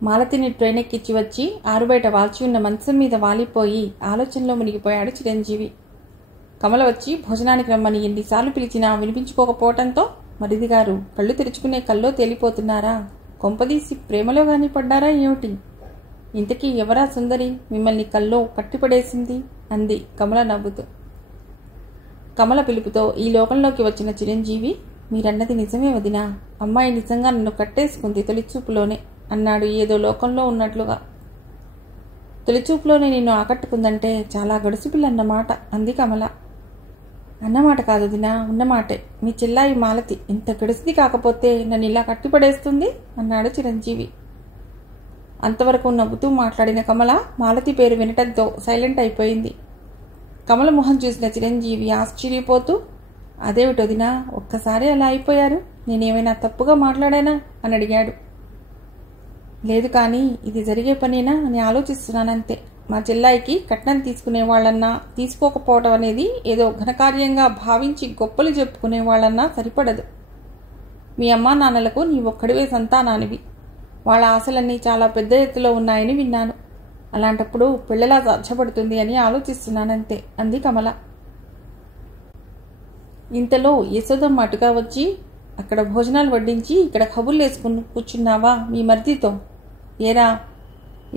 మాలతిని train ఎక్కించి వచ్చి ఆరుబయట వాల్చి ఉన్న మంచం మీద వాలిపోయి ఆలోచనలో మునిగిపోయాడు చిరంజీవి. కమల వచ్చి భోజనానికి రమ్మని ఎన్నిసార్లు పిలిచినా వినిపించుకోకపోవటంతో మరిదిగారు కళ్ళు తెరుచుకునే కల్లో తేలిపోతున్నారా? కొంపదీసి ప్రేమలో గాని పడ్డారా ఏమిటి? ఇంతకీ ఎవరా సుందరి మిమ్మల్ని కల్లో కట్టిపడేసింది? అంది కమల నవ్వుతూ. కమల పిలుపుతో ఈ లోకంలోకి వచ్చిన చిరంజీవి, మీరన్నది నిజమే వదినా, అమ్మాయి నిజంగా నన్ను కట్టేసుకుంది తొలిచూపులోనే అన్నాడు ఏదో లోకంలో ఉన్నట్లుగా. తొలిచూపులోనే నిన్ను ఆకట్టుకుందంటే చాలా గడుసుపిల్లన్నమాట అంది కమల. అన్నమాట కాదు వదినా, ఉన్నమాటే. మీ చెల్లాయి మాలతి ఇంత గడుసుది కాకపోతే నన్ను ఇలా కట్టిపడేస్తుంది అన్నాడు చిరంజీవి. అంతవరకు నవ్వుతూ మాట్లాడిన కమల మాలతి పేరు వినటంతో సైలెంట్ అయిపోయింది. కమల మొహం చూసిన చిరంజీవి ఆశ్చర్యపోతూ, అదేమిటొదినా ఒక్కసారి అలా అయిపోయారు? నేనేమైనా తప్పుగా మాట్లాడానా అని అడిగాడు. లేదు కానీ ఇది జరిగే పనేనా అని ఆలోచిస్తున్నానంతే. మా చెల్లాయికి కట్నం తీసుకునే వాళ్ళన్నా తీసుకోకపోవడం అనేది ఏదో ఘనకార్యంగా భావించి గొప్పలు చెప్పుకునే వాళ్ళన్నా సరిపడదు. మీ అమ్మా నాన్నలకు నీ ఒక్కడివే సంతానానివి. వాళ్ళ ఆశలన్నీ చాలా పెద్ద ఎత్తులో ఉన్నాయని విన్నాను. అలాంటప్పుడు పిల్లలా సాధ్యపడుతుంది అని ఆలోచిస్తున్నానంతే అంది కమల. ఇంతలో యశోదమ్మ అటుగా వచ్చి, అక్కడ భోజనాలు వడ్డించి ఇక్కడ కబుర్లు వేసుకుని కూర్చున్నావా మీ మర్దితో? ఏరా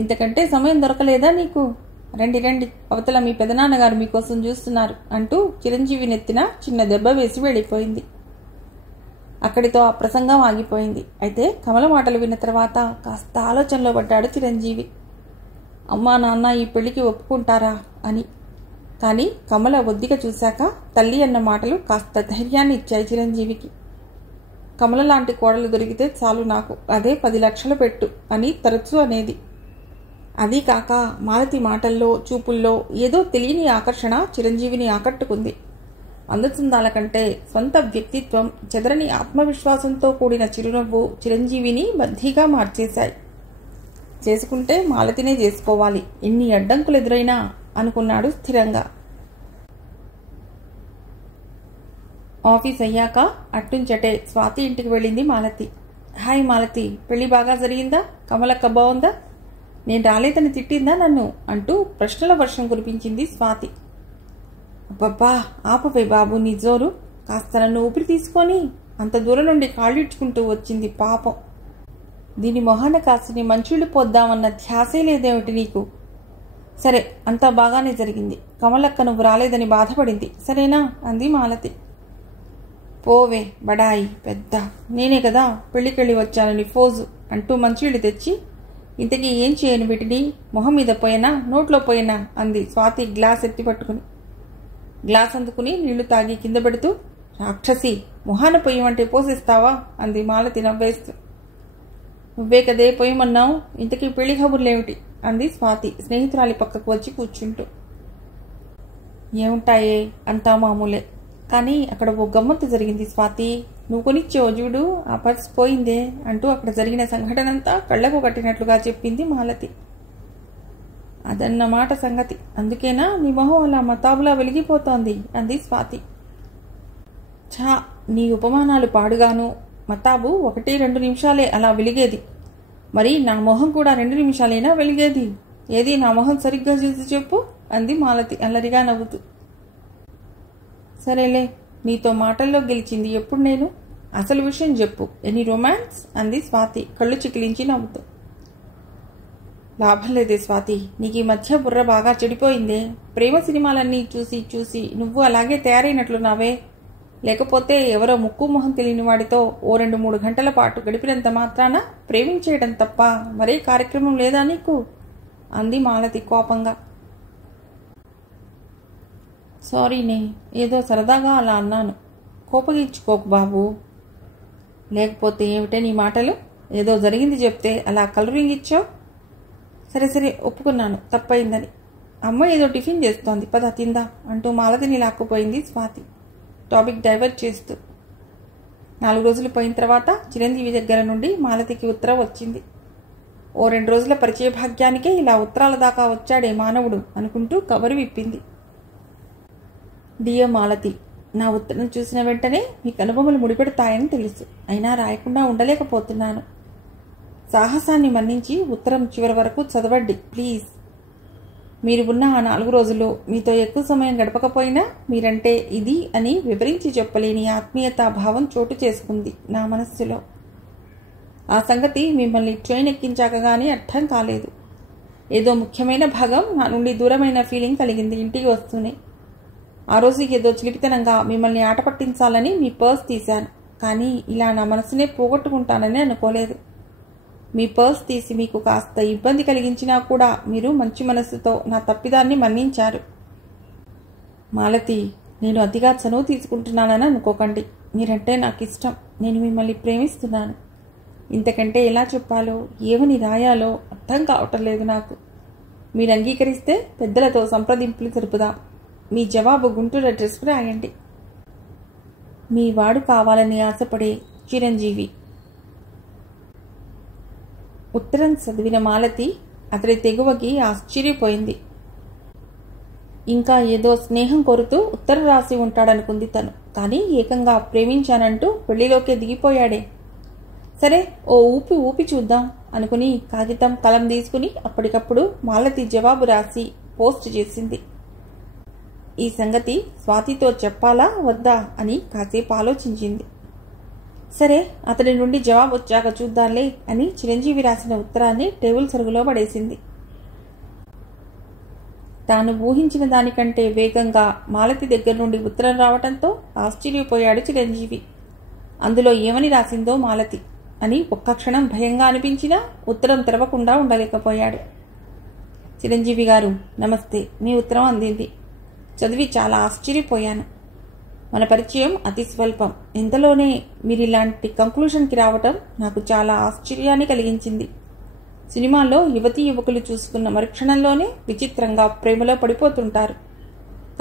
ఇంతకంటే సమయం దొరకలేదా నీకు? రండి రండి, అవతల మీ పెదనాన్నగారు మీకోసం చూస్తున్నారు అంటూ చిరంజీవి నెత్తిన చిన్న దెబ్బ వేసి వెళ్ళిపోయింది. అక్కడితో ఆ ప్రసంగం ఆగిపోయింది. అయితే కమల మాటలు విన్న తర్వాత కాస్త ఆలోచనలో పడ్డాడు చిరంజీవి. అమ్మా నాన్న ఈ పెళ్లికి ఒప్పుకుంటారా అని. కానీ కమల ఒద్దిక చూశాక తల్లి అన్న మాటలు కాస్త ధైర్యాన్ని ఇచ్చాయి చిరంజీవికి. కమల లాంటి కోడలు దొరికితే చాలు నాకు, అదే 10 లక్షలు పెట్టు అని తరచూ అనేది. అదీ కాక మాలతి మాటల్లో చూపుల్లో ఏదో తెలియని ఆకర్షణ చిరంజీవిని ఆకట్టుకుంది. అందచందాల కంటే స్వంత వ్యక్తిత్వం, చెదరని ఆత్మవిశ్వాసంతో కూడిన చిరునవ్వు చిరంజీవిని బద్దీగా మార్చేశాయి. చేసుకుంటే మాలతినే చేసుకోవాలి, ఎన్ని అడ్డంకులు ఎదురైనా అనుకున్నాడు స్థిరంగా. ఆఫీస్ అయ్యాక అట్టుంచటే స్వాతి ఇంటికి వెళ్ళింది మాలతి. హాయ్ మాలతి, పెళ్లి బాగా జరిగిందా? కమలక్క బాగుందా? నేను రాలేదని తిట్టిందా నన్ను అంటూ ప్రశ్నల వర్షం కురిపించింది స్వాతి. అబ్బబ్బా ఆపవే బాబు నీ జోరు, కాస్త నన్ను ఊపిరి తీసుకొని. అంత దూరం నుండి కాళ్ళిడ్చుకుంటూ వచ్చింది పాపం. దీని మొహాన కాసిని మంచుళ్ళు పోద్దామన్న ధ్యాసే లేదేమిటి నీకు? సరే అంతా బాగానే జరిగింది. కమలక్క నువ్వు రాలేదని బాధపడింది సరేనా అంది మాలతి. పోవే బడాయి పెద్ద, నేనే కదా పెళ్లికెళ్ళి వచ్చానని ఫోజు అంటూ మంచినీళ్ళు తెచ్చి, ఇంతకీ ఏం చేయను వీటిని, మొహం మీద పోయినా నోట్లో పోయినా అంది స్వాతి గ్లాస్ ఎత్తి పట్టుకుని. గ్లాస్ అందుకుని నీళ్లు తాగి కింద పెడుతూ, రాక్షసి మొహాన పొయ్యమంటే పోసిస్తావా అంది మాలతి నవ్వేస్తూ. నువ్వే కదే పొయ్యమన్నావు, ఇంతకీ పెళ్లి కబుర్లేమిటి అంది స్వాతి స్నేహితురాలి పక్కకు వచ్చి కూర్చుంటూ. ఏముంటాయే అంతా మామూలే, కానీ అక్కడ ఓ గమ్మత్తు జరిగింది స్వాతి. నువ్వు కొనిచ్చావు చూడు, ఆ పర్స్ పోయిందే అంటూ అక్కడ జరిగిన సంఘటనంతా కళ్లకు కట్టినట్లుగా చెప్పింది మాలతి. అదన్నమాట సంగతి, అందుకేనా నీ మొహం అలా మతాబులా వెలిగిపోతోంది అంది స్వాతి. ఛా, నీ ఉపమానాలు పాడుగాను. మతాబు 1-2 నిమిషాలే అలా వెలిగేది, మరి నా మొహం కూడా 2 నిమిషాలైనా వెలిగేది. ఏది నా మొహం సరిగ్గా చూసి చెప్పు అంది మాలతి అల్లరిగా నవ్వుతూ. సరేలే, నీతో మాటల్లో గెలిచింది ఎప్పుడు నేను, అసలు విషయం చెప్పు, ఎనీ రొమాన్స్ అంది స్వాతి కళ్ళు చికిలించి నవ్వుతూ. లాభం లేదే స్వాతి, నీకు ఈ మధ్య బుర్ర బాగా చెడిపోయిందే. ప్రేమ సినిమాలన్నీ చూసి చూసి నువ్వు అలాగే తయారైనట్లున్నావే. లేకపోతే ఎవరో ముక్కు మొహం తెలియని వాడితో ఓ 2-3 గంటల పాటు గడిపినంత మాత్రాన ప్రేమించేయడం తప్ప మరే కార్యక్రమం లేదా నీకు అంది మాలతి కోపంగా. సారీనే, ఏదో సరదాగా అలా అన్నాను, కోపగించుకోకు బాబు. లేకపోతే ఏమిటే నీ మాటలు, ఏదో జరిగింది చెప్తే అలా కలరింగ్ ఇచ్చావు. సరే సరే ఒప్పుకున్నాను, తప్పయిందని. అమ్మ ఏదో టిఫిన్ చేస్తోంది, పద తిందా అంటూ మాలతిని లాక్కుపోయింది స్వాతి టాపిక్ డైవర్ట్ చేస్తూ. 4 రోజులు పోయిన తర్వాత చిరంజీవి దగ్గర నుండి మాలతికి ఉత్తరం వచ్చింది. ఓ 2 రోజుల పరిచయ భాగ్యానికే ఇలా ఉత్తరాల దాకా వచ్చాడే మానవుడు అనుకుంటూ కవరు విప్పింది. డియర్ మాలతి, నా ఉత్తరం చూసిన వెంటనే మీ కనుబొమ్మలు ముడిపెడతాయని తెలుసు, అయినా రాయకుండా ఉండలేకపోతున్నాను. సాహసాన్ని మన్నించి ఉత్తరం చివరి వరకు చదవండి ప్లీజ్. మీరు ఉన్న ఆ 4 రోజులు మీతో ఎక్కువ సమయం గడపకపోయినా మీరంటే ఇది అని వివరించి చెప్పలేని ఆత్మీయతా భావం చోటు చేసుకుంది నా మనస్సులో. ఆ సంగతి మిమ్మల్ని ట్రైన్ ఎక్కించాక కానీ అర్థం కాలేదు. ఏదో ముఖ్యమైన భాగం నా నుండి దూరమైన ఫీలింగ్ కలిగింది ఇంటికి వస్తూనే. ఆ రోజు ఏదో చిలిపితనంగా మిమ్మల్ని ఆట పట్టించాలని మీ పర్స్ తీశాను. కానీ ఇలా నా మనసునే పోగొట్టుకుంటానని అనుకోలేదు. మీ పర్స్ తీసి మీకు కాస్త ఇబ్బంది కలిగించినా కూడా మీరు మంచి మనస్సుతో నా తప్పిదాన్ని మన్నించారు. మాలతి, నేను అతిగా చనువు తీసుకుంటున్నానని అనుకోకండి. మీరంటే నాకు ఇష్టం. నేను మిమ్మల్ని ప్రేమిస్తున్నాను. ఇంతకంటే ఎలా చెప్పాలో ఏమని రాయాలో అర్థం కావటం లేదు నాకు. మీరు అంగీకరిస్తే పెద్దలతో సంప్రదింపులు జరుపుదాం. మీ జవాబు గుంటూరు అడ్రస్కు రాయండి. మీ వాడు కావాలని ఆశపడే చిరంజీవి. ఉత్తరం చదివిన మాలతి అతడి తెగువకి ఆశ్చర్యపోయింది. ఇంకా ఏదో స్నేహం కోరుతూ ఉత్తరం రాసి ఉంటాడనుకుంది తను. కానీ ఏకంగా ప్రేమించానంటూ పెళ్లిలోకే దిగిపోయాడే. సరే, ఓ ఊపి చూద్దాం అనుకుని కాగితం కలం తీసుకుని అప్పటికప్పుడు మాలతి జవాబు రాసి పోస్ట్ చేసింది. ఈ సంగతి స్వాతితో చెప్పాలా వద్దా అని కాసేపు ఆలోచించింది. సరే, అతడి నుండి జవాబు వచ్చాక చూద్దాంలే అని చిరంజీవి రాసిన ఉత్తరాన్ని టేబుల్ సరుగులో పడేసింది. తాను ఊహించిన దానికంటే వేగంగా మాలతి దగ్గర నుండి ఉత్తరం రావటంతో ఆశ్చర్యపోయాడు చిరంజీవి. అందులో ఏమని రాసిందో మాలతి అని ఒక్క క్షణం భయంగా అనిపించినా ఉత్తరం తెరవకుండా ఉండలేకపోయాడు. చిరంజీవి గారు, నమస్తే. మీ ఉత్తరం అందింది. చదివి చాలా ఆశ్చర్యపోయాను. మన పరిచయం అతి స్వల్పం. ఇంతలోనే మీరు ఇలాంటి కంక్లూషన్కి రావటం నాకు చాలా ఆశ్చర్యాన్ని కలిగించింది. సినిమాల్లో యువతీ యువకులు చూసుకున్న మరుక్షణంలోనే విచిత్రంగా ప్రేమలో పడిపోతుంటారు.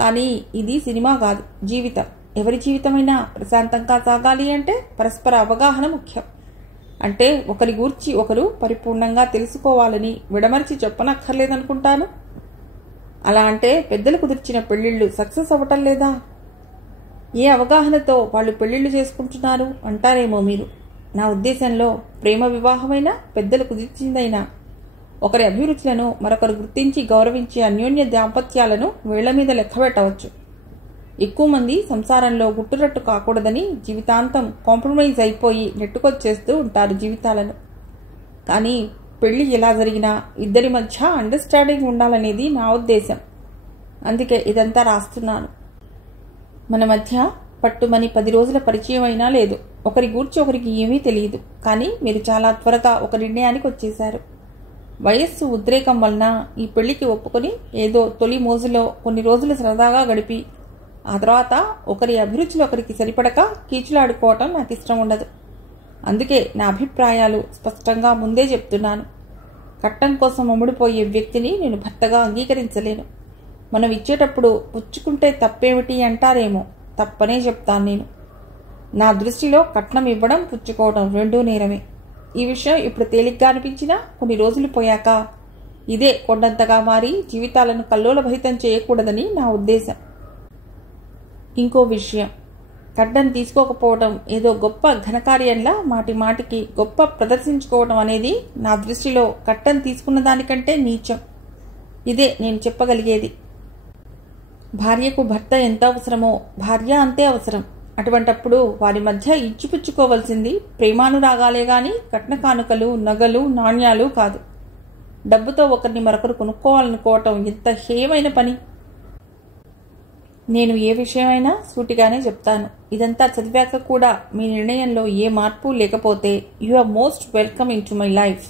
కానీ ఇది సినిమా కాదు, జీవితం. ఎవరి జీవితమైనా ప్రశాంతంగా సాగాలి అంటే పరస్పర అవగాహన ముఖ్యం. అంటే ఒకరి గూర్చి ఒకరు పరిపూర్ణంగా తెలుసుకోవాలని విడమర్చి చెప్పనక్కర్లేదనుకుంటాను. అలా అంటే పెద్దలు కుదిర్చిన పెళ్లిళ్ళు సక్సెస్ అవ్వటం లేదా? ఏ అవగాహనతో వాళ్ళు పెళ్లిళ్ళు చేసుకుంటున్నారు అంటారేమో మీరు. నా ఉద్దేశంలో ప్రేమ వివాహమైనా పెద్దలు కుదిర్చిందైనా ఒకరి అభిరుచులను మరొకరు గుర్తించి గౌరవించే అన్యోన్య దాంపత్యాలను వేళ్ల మీద లెక్కబెట్టవచ్చు. ఎక్కువ మంది సంసారంలో గుట్టురట్టు కాకూడదని జీవితాంతం కాంప్రమైజ్ అయిపోయి నెట్టుకొచ్చేస్తూ ఉంటారు జీవితాలను. కానీ పెళ్లి ఎలా జరిగినా ఇద్దరి మధ్య అండర్స్టాండింగ్ ఉండాలనేది నా ఉద్దేశం. అందుకే ఇదంతా రాస్తున్నాను. మన మధ్య పట్టుమని 10 రోజుల పరిచయం అయినా లేదు. ఒకరి గూర్చి ఒకరికి ఏమీ తెలియదు. కానీ మీరు చాలా త్వరగా ఒక నిర్ణయానికి వచ్చేశారు. వయస్సు ఉద్రేకం వలన ఈ పెళ్లికి ఒప్పుకొని ఏదో తొలి మోజులో కొన్ని రోజులు సరదాగా గడిపి ఆ తర్వాత ఒకరి అభిరుచులు ఒకరికి సరిపడక కీచులాడుకోవటం నాకు ఇష్టం ఉండదు. అందుకే నా అభిప్రాయాలు స్పష్టంగా ముందే చెప్తున్నాను. కట్నం కోసం అమ్ముడుపోయే వ్యక్తిని నేను భర్తగా అంగీకరించలేను. మనం ఇచ్చేటప్పుడు పుచ్చుకుంటే తప్పేమిటి అంటారేమో. తప్పనే చెప్తాను నేను. నా దృష్టిలో కట్నం ఇవ్వడం పుచ్చుకోవడం రెండూ నేరమే. ఈ విషయం ఇప్పుడు తేలిగ్గా అనిపించినా కొన్ని రోజులు పోయాక ఇదే కొండంతగా మారి జీవితాలను కల్లోలభరితం చేయకూడదని నా ఉద్దేశం. ఇంకో విషయం, కట్నం తీసుకోకపోవడం ఏదో గొప్ప ఘనకార్యంలా మాటి మాటికి గొప్ప ప్రదర్శించుకోవడం అనేది నా దృష్టిలో కట్నం తీసుకున్న దానికంటే నీచం. ఇదే నేను చెప్పగలిగేది. భార్యకు భర్త ఎంత అవసరమో భార్య అంతే అవసరం. అటువంటప్పుడు వారి మధ్య ఇచ్చిపుచ్చుకోవలసింది ప్రేమానురాగాలే గాని కట్న కానుకలు, నగలు, నాణ్యాలు కాదు. డబ్బుతో ఒకరిని మరొకరు కొనుక్కోవాలనుకోవటం ఎంత హేయమైన పని. నేను ఏ విషయమైనా సూటిగానే చెప్తాను. ఇదంతా చదివాక కూడా మీ నిర్ణయంలో ఏ మార్పు లేకపోతే you are most welcome into my life.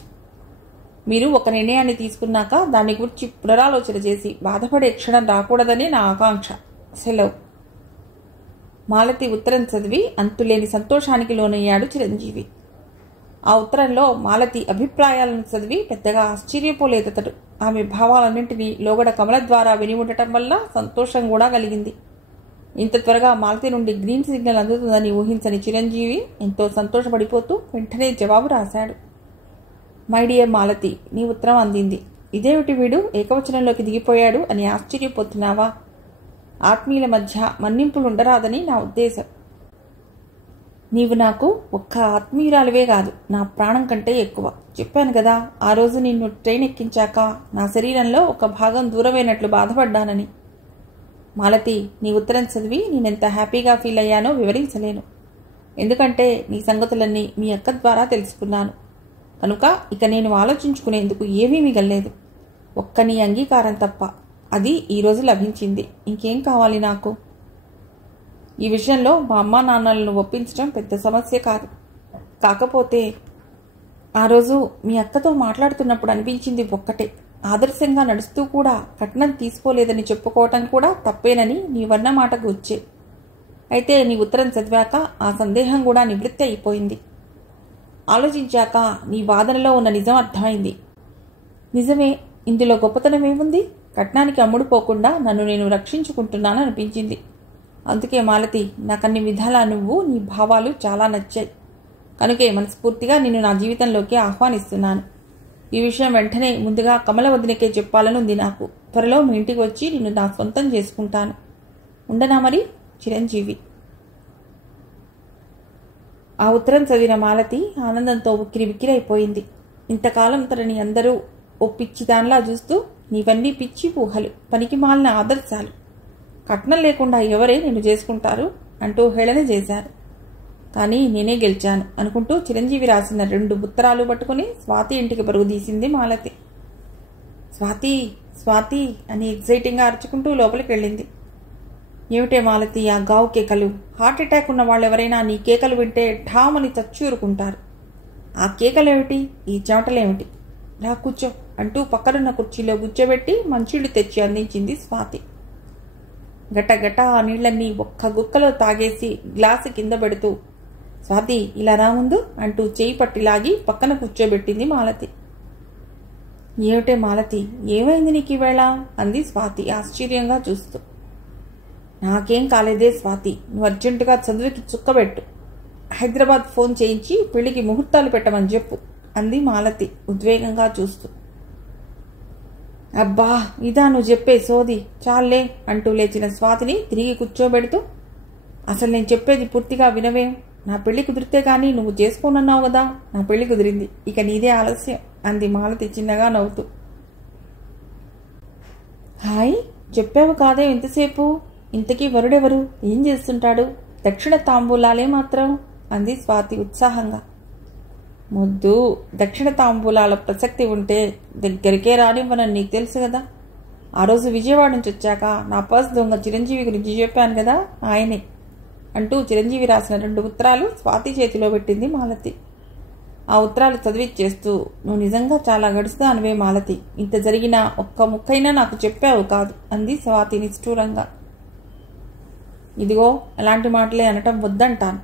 మీరు ఒక నిర్ణయాన్ని తీసుకున్నాక దాని గురించి పునరాలోచన చేసి బాధపడే క్షణం రాకూడదని నా ఆకాంక్ష. సెలవు. మాలతి ఉత్తరం చదివి అంతులేని సంతోషానికి లోనయ్యాడు చిరంజీవి. ఆ ఉత్తరంలో మాలతి అభిప్రాయాలను చదివి పెద్దగా ఆశ్చర్యపోలేదతడు. ఆమె భావాలన్నింటినీ లోగడ కమల ద్వారా విని ఉండటం వల్ల సంతోషం కూడా కలిగింది. ఇంత త్వరగా మాలతి నుండి గ్రీన్ సిగ్నల్ అందుతుందని ఊహించని చిరంజీవి ఎంతో సంతోషపడిపోతూ వెంటనే జవాబు రాశాడు. మై డియర్ మాలతి, నీ ఉత్తరం అందింది. ఇదేమిటి వీడు ఏకవచనంలోకి దిగిపోయాడు అని ఆశ్చర్యపోతున్నావా? ఆత్మీయుల మధ్య మన్నింపులుండరాదని నా ఉద్దేశం. నీవు నాకు ఒక్క ఆత్మీయురాలివే కాదు, నా ప్రాణం కంటే ఎక్కువ. చెప్పాను కదా ఆ రోజు నిన్ను ట్రైన్ ఎక్కించాక నా శరీరంలో ఒక భాగం దూరమైనట్లు బాధపడ్డానని. మాలతి, నీ ఉత్తరం చదివి నేనెంత హ్యాపీగా ఫీల్ అయ్యానో వివరించలేను. ఎందుకంటే నీ సంగతులన్నీ మీ అక్క ద్వారా తెలుసుకున్నాను కనుక ఇక నేను ఆలోచించుకునేందుకు ఏమీ మిగల్లేదు. ఒక్క నీ అంగీకారం తప్ప. అది ఈరోజు లభించింది. ఇంకేం కావాలి నాకు? ఈ విషయంలో మా అమ్మా నాన్నలను ఒప్పించడం పెద్ద సమస్య కాదు. కాకపోతే ఆ రోజు మీ అక్కతో మాట్లాడుతున్నప్పుడు అనిపించింది ఒక్కటే, ఆదర్శంగా నడుస్తూ కూడా కట్నం తీసుకోలేదని చెప్పుకోవటం కూడా తప్పేనని నీవన్న మాటకు వచ్చే. అయితే నీ ఉత్తరం చదివాక ఆ సందేహం కూడా నివృత్తి అయిపోయింది. ఆలోచించాక నీ వాదనలో ఉన్న నిజం అర్థమైంది. నిజమే, ఇందులో గొప్పతనమేముంది? కట్నానికి అమ్ముడుపోకుండా నన్ను నేను రక్షించుకుంటున్నాను అనిపించింది. అందుకే మాలతి, నాకన్ని విధాలా నువ్వు, నీ భావాలు చాలా నచ్చాయి. కనుకే మనస్ఫూర్తిగా నిన్ను నా జీవితంలోకి ఆహ్వానిస్తున్నాను. ఈ విషయం వెంటనే ముందుగా కమల వదినకే చెప్పాలని ఉంది నాకు. త్వరలో మీ ఇంటికి వచ్చి నిన్ను నా సొంతం చేసుకుంటాను. ఉండనా మరి? చిరంజీవి. ఆ ఉత్తరం చదివిన మాలతి ఆనందంతో ఉక్కిరిబిక్కిరైపోయింది. ఇంతకాలం తనని అందరూ ఓ పిచ్చి దానిలా చూస్తూ, నీవన్నీ పిచ్చి ఊహలు, పనికి మాలిన ఆదర్శాలు, కట్నం లేకుండా ఎవరే నిన్ను చేసుకుంటారు అంటూ హేళన చేశారు. కానీ నేనే గెలిచాను అనుకుంటూ చిరంజీవి రాసిన 2 ఉత్తరాలు పట్టుకుని స్వాతి ఇంటికి పరుగు తీసింది మాలతి. స్వాతి, స్వాతి అని ఎగ్జైటింగ్గా అరుచుకుంటూ లోపలికి వెళ్ళింది. ఏమిటే మాలతి ఆ గావు కేకలు? హార్ట్ అటాక్ ఉన్న వాళ్ళెవరైనా నీ కేకలు వింటే ఠామని చచ్చూరుకుంటారు. ఆ కేకలేమిటి? ఈ చెమటలేమిటి? రా కూర్చో అంటూ పక్కనున్న కుర్చీలో గుచ్చబెట్టి మంచిళ్ళు తెచ్చి అందించింది స్వాతి. గట్టగట్ట ఆ నీళ్లన్నీ ఒక్క గుక్కలో తాగేసి గ్లాసు కింద పెడుతూ, స్వాతి ఇలా రా ముందు అంటూ చేయి పట్టిలాగి పక్కన కూర్చోబెట్టింది మాలతి. ఏమిటే మాలతి, ఏమైంది నీకు ఈవేళ? అంది స్వాతి ఆశ్చర్యంగా చూస్తూ. నాకేం కాలేదే స్వాతి, నువ్వు అర్జెంటుగా చదువుకి చుక్కబెట్టు. హైదరాబాద్ ఫోన్ చేయించి పెళ్లికి ముహూర్తాలు పెట్టమని చెప్పు అంది మాలతి ఉద్వేగంగా చూస్తూ. అబ్బా, ఇదా నువ్వు చెప్పే సోది? చాలే అంటూ లేచిన స్వాతిని తిరిగి కూర్చోబెడుతూ, అసలు నేను చెప్పేది పూర్తిగా వినవేం? నా పెళ్లి కుదిరితే కానీ నువ్వు చేసుకోనన్నావు కదా. నా పెళ్లి కుదిరింది, ఇక నీదే ఆలస్యం అంది మాలతి చిన్నగా నవ్వుతూ. హాయ్, చెప్పావు కాదే ఇంతసేపు. ఇంతకీ వరుడెవరు? ఏం చేస్తుంటాడు? దక్షిణ తాంబూలాలే మాత్రం అంది స్వాతి ఉత్సాహంగా. ముద్దు, దక్షిణ తాంబూలాల ప్రసక్తి ఉంటే దగ్గరికే రానివ్వనని నీకు తెలుసు కదా. ఆ రోజు విజయవాడ నుంచి వచ్చాక నా పర్స్ దొంగ చిరంజీవి గురించి చెప్పాను కదా, ఆయనే అంటూ చిరంజీవి రాసిన 2 ఉత్తరాలు స్వాతి చేతిలో పెట్టింది మాలతి. ఆ ఉత్తరాలు చదివిచ్చేస్తూ, నువ్వు నిజంగా చాలా గడుస్తా అనివే మాలతి, ఇంత జరిగినా ఒక్క ముక్కైనా నాకు చెప్పావు కాదు అంది స్వాతి నిష్ఠూరంగా. ఇదిగో అలాంటి మాటలే అనటం వద్దంటాను.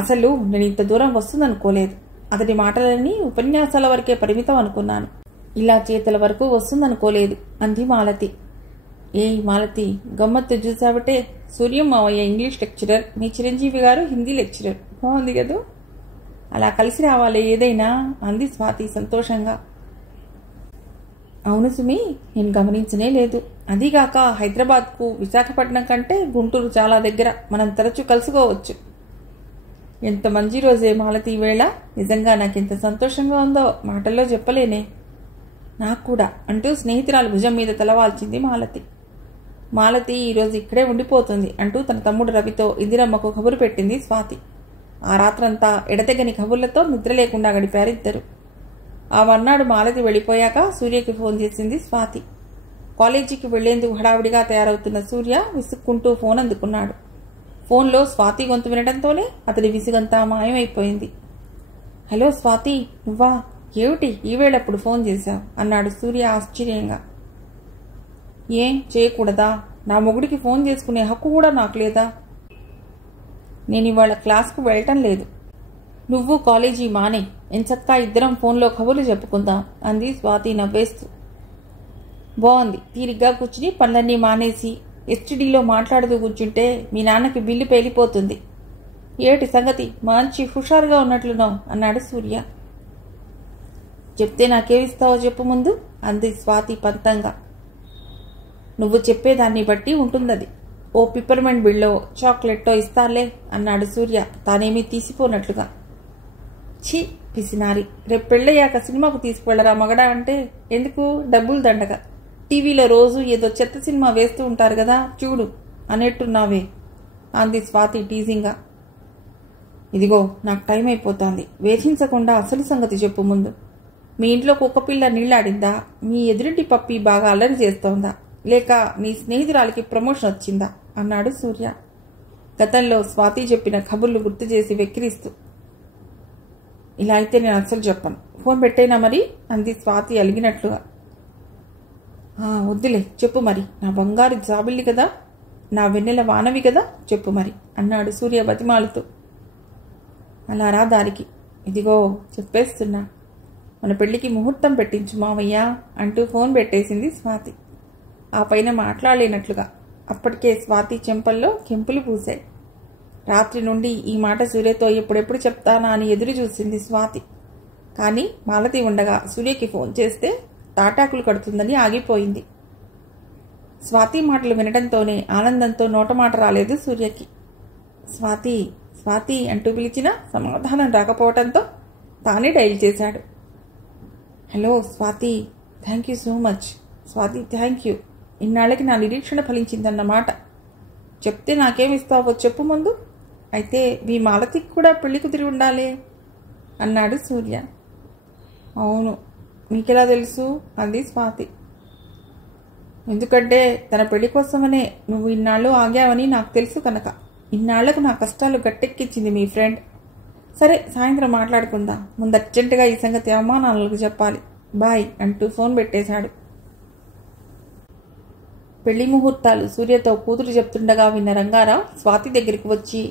అసలు నేను ఇంత దూరం వస్తుందనుకోలేదు. అతడి మాటలన్నీ ఉపన్యాసాల వరకే పరిమితం అనుకున్నాను. ఇలా చేతుల వరకు వస్తుందనుకోలేదు అంది మాలతి. ఏయ్ మాలతి, గమ్మత్తు చూసాబట్టే. సూర్యం మావయ్య ఇంగ్లీష్ లెక్చరర్, మీ చిరంజీవి గారు హిందీ లెక్చరర్. బాగుంది కదూ? అలా కలిసి రావాలి ఏదైనా అంది స్వాతి సంతోషంగా. అవును సుమి, నేను గమనించనే లేదు. అదీగాక హైదరాబాద్కు విశాఖపట్నం కంటే గుంటూరు చాలా దగ్గర, మనం తరచూ కలుసుకోవచ్చు. ఎంత మంచి రోజే మాలతి వేళ. నిజంగా నాకెంత సంతోషంగా ఉందో మాటల్లో చెప్పలేనే. నాకు కూడా అంటూ స్నేహితురాలు భుజం మీద తలవాల్చింది మాలతి. మాలతి ఈరోజు ఇక్కడే ఉండిపోతుంది అంటూ తన తమ్ముడు రవితో ఇందిరమ్మకు కబురు పెట్టింది స్వాతి. ఆ రాత్రంతా ఎడతెగని కబుర్లతో నిద్ర లేకుండా గడిపారిద్దరు. ఆ మర్నాడు మాలతి వెళ్ళిపోయాక సూర్యకి ఫోన్ చేసింది స్వాతి. కాలేజీకి వెళ్లేందుకు హడావిడిగా తయారవుతున్న సూర్య విసుక్కుంటూ ఫోన్ అందుకున్నాడు. ఫోన్లో స్వాతి గొంతు వినడంతోనే అతడి విసుగంతా మాయమైపోయింది. హలో స్వాతి, నువ్వా? ఏమిటి ఈవేళప్పుడు ఫోన్ చేశావు అన్నాడు సూర్య ఆశ్చర్యంగా. ఏం చేయకూడదా? నా మొగుడికి ఫోన్ చేసుకునే హక్కు కూడా నాకు లేదా? నేను ఇవాళ క్లాస్కు వెళ్ళటం లేదు. నువ్వు కాలేజీ మానే, ఎంచక్కా ఇద్దరం ఫోన్లో కబుర్లు చెప్పుకుందాం అంది స్వాతి నవ్వేస్తూ. బాగుంది, తీరిగ్గా కూర్చుని పనులన్నీ మానేసి ఎస్టీడీలో మాట్లాడుతూ కూర్చుంటే మీ నాన్నకి బిల్లు పేలిపోతుంది. ఏటి సంగతి, మంచి హుషారుగా ఉన్నట్లున్నావు అన్నాడు సూర్య. చెప్తే నాకేమిస్తావో చెప్పు ముందు అంది స్వాతి పంతంగా. నువ్వు చెప్పేదాన్ని బట్టి ఉంటుందది. ఓ ఓ పిప్పర్మెంట్ బిళ్ళో చాక్లెట్టో ఇస్తాలే అన్నాడు సూర్య తానేమీ తీసిపోనట్లుగా. ఛీ పిసినారి, రేపు పెళ్ళయ్యాక సినిమాకు తీసుకువెళ్ళరా మగడా అంటే ఎందుకు, డబ్బులు దండగా. టీవీలో రోజు ఏదో చెత్త సినిమా వేస్తూ ఉంటారు కదా చూడు అనేట్టున్నావే అంది స్వాతి టీజింగ్గా. ఇదిగో నాకు టైం అయిపోతోంది, వేధించకుండా అసలు సంగతి చెప్పు ముందు. మీ ఇంట్లో కుక్కపిల్ల నీళ్లాడిందా, మీ ఎదురింటి పప్పి బాగా అల్లరి చేస్తోందా, లేక నీ స్నేహితురాలికి ప్రమోషన్ వచ్చిందా అన్నాడు సూర్య గతంలో స్వాతి చెప్పిన కబుర్లు గుర్తు చేసి వెక్కిరిస్తూ. ఇలా అయితే నేను అసలు చెప్పను, ఫోన్ పెట్టేనా మరి అంది స్వాతి అలిగినట్లుగా. వద్దులే చెప్పు మరి, నా బంగారు జాబిల్లి కదా, నా వెన్నెల వానవి కదా, చెప్పు మరి అన్నాడు సూర్య బతిమాలుతూ. అలా రా దారికి, ఇదిగో చెప్పేస్తున్నా, మన పెళ్లికి ముహూర్తం పెట్టించు మావయ్య అంటూ ఫోన్ పెట్టేసింది స్వాతి. ఆ పైన మాట్లాడలేనట్లుగా. అప్పటికే స్వాతి చెంపల్లో కెంపులు పూశాయి. రాత్రి నుండి ఈ మాట సూర్యతో ఎప్పుడెప్పుడు చెప్తానా అని ఎదురు చూసింది స్వాతి. కానీ మాలతి ఉండగా సూర్యకి ఫోన్ చేస్తే తాటాకులు కడుతుందని ఆగిపోయింది. స్వాతి మాటలు వినడంతోనే ఆనందంతో నోటమాట రాలేదు సూర్యకి. స్వాతి స్వాతి అంటూ పిలిచినా సమాధానం రాకపోవడంతో తానే డైల్ చేశాడు. Hello Swathi, thank you so much. Swathi thank you, ఇన్నాళ్ళకి నా నిరీక్షణ ఫలించిందన్నమాట. చెప్తే నాకేమిస్తావో చెప్పు ముందు. అయితే మీ మాలతికి కూడా పెళ్లి కుదిరి ఉండాలి అన్నాడు సూర్య. అవును, మీకెలా తెలుసు అంది స్వాతి. ఎందుకంటే తన పెళ్లి కోసమనే నువ్వు ఇన్నాళ్ళు ఆగావని నాకు తెలుసు కనుక. ఇన్నాళ్లకు నా కష్టాలు గట్టెక్కించింది మీ ఫ్రెండ్. సరే సాయంత్రం మాట్లాడుకుందాం, ముందు అర్జెంటుగా ఈ సంగతి అమ్మా నాన్నలకు చెప్పాలి. బాయ్ అంటూ ఫోన్ పెట్టేశాడు. పెళ్లి ముహూర్తాలు సూర్యతో కూతురు చెప్తుండగా విన్న రంగారావు స్వాతి దగ్గరికి వచ్చి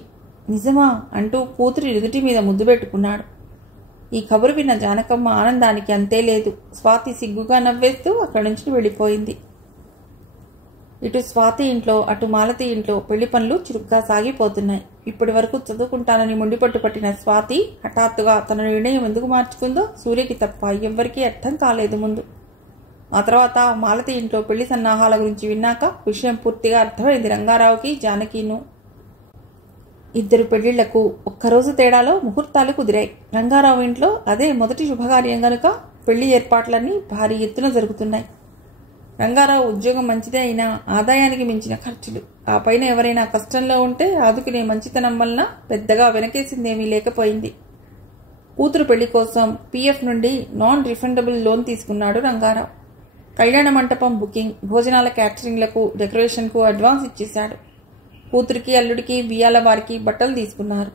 నిజమా అంటూ కూతురి ఎదుటి మీద ముద్దు పెట్టుకున్నాడు. ఈ కబురు విన్న జానకమ్మ ఆనందానికి అంతే లేదు. స్వాతి సిగ్గుగా నవ్వేస్తూ అక్కడి నుంచి వెళ్ళిపోయింది. ఇటు స్వాతి ఇంట్లో అటు మాలతి ఇంట్లో పెళ్లి పనులు చురుగ్గా సాగిపోతున్నాయి. ఇప్పటి వరకు చదువుకుంటానని ముండిపట్టు పట్టిన స్వాతి హఠాత్తుగా తన నిర్ణయం ఎందుకు మార్చుకుందో సూర్యకి తప్ప ఎవ్వరికీ అర్థం కాలేదు ముందు. ఆ తర్వాత మాలతి ఇంట్లో పెళ్లి సన్నాహాల గురించి విన్నాక విషయం పూర్తిగా అర్థమైంది రంగారావుకి, జానకిను. ఇద్దరు పెళ్లిళ్లకు ఒక్కరోజు తేడాలో ముహూర్తాలు కుదిరాయి. రంగారావు ఇంట్లో అదే మొదటి శుభకార్యం గనుక పెళ్లి ఏర్పాట్లన్నీ భారీ ఎత్తున జరుగుతున్నాయి. రంగారావు ఉద్యోగం మంచిదే అయినా ఆదాయానికి మించిన ఖర్చులు. ఆ పైన ఎవరైనా కష్టంలో ఉంటే ఆదుకునే మంచితనం వలన పెద్దగా వెనకేసిందేమీ లేకపోయింది. కూతురు పెళ్లి కోసం పీఎఫ్ నుండి నాన్ రిఫండబుల్ లోన్ తీసుకున్నాడు రంగారావు. కళ్యాణ మంటపం బుకింగ్, భోజనాల క్యాటరింగ్లకు, డెకరేషన్కు అడ్వాన్స్ ఇచ్చేశాడు. కూతురికి అల్లుడికి బియ్యాల వారికి బట్టలు తీసుకున్నారు.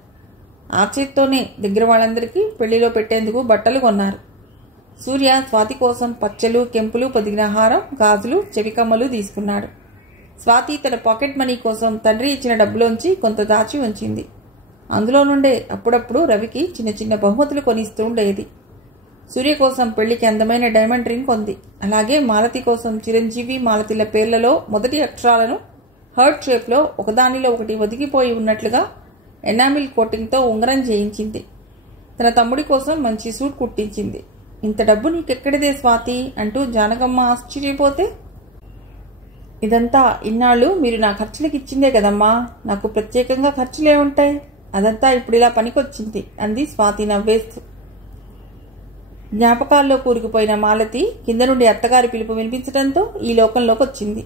ఆ చేత్తోనే దగ్గర వాళ్ళందరికీ పెళ్లిలో పెట్టేందుకు బట్టలు కొన్నారు. సూర్య స్వాతి కోసం పచ్చలు, కెంపులు పొదిగిన హారం, గాజులు, చెవికమ్మలు తీసుకున్నాడు. స్వాతి తన పాకెట్ మనీ కోసం తండ్రి ఇచ్చిన డబ్బులోంచి కొంత దాచి ఉంచింది. అందులో నుండే అప్పుడప్పుడు రవికి చిన్న చిన్న బహుమతులు కొనిస్తూ ఉండేది. సూర్య కోసం పెళ్లికి అందమైన డైమండ్ రింగ్ కొంది. అలాగే మాలతి కోసం చిరంజీవి, మాలతిల పేర్లలో మొదటి అక్షరాలను హర్ట్ షేప్లో ఒకదానిలో ఒకటి ఒదిగిపోయి ఉన్నట్లుగా ఎనామిల్ కోటింగ్తో ఉంగరం చేయించింది. తన తమ్ముడి కోసం మంచి సూట్ కుట్టించింది. ఇంత డబ్బు నీకెక్కడిదే స్వాతి అంటూ జానకమ్మ ఆశ్చర్యపోతే, ఇదంతా ఇన్నాళ్ళు మీరు నా ఖర్చులకు ఇచ్చిందే కదమ్మా, నాకు ప్రత్యేకంగా ఖర్చులే ఉంటాయి, అదంతా ఇప్పుడు ఇలా పనికొచ్చింది అంది స్వాతి నవ్వేస్తూ. జ్ఞాపకాల్లో కూరుకుపోయిన మాలతి కింద నుండి అత్తగారి పిలుపు వినిపించడంతో ఈ లోకంలోకి వచ్చింది.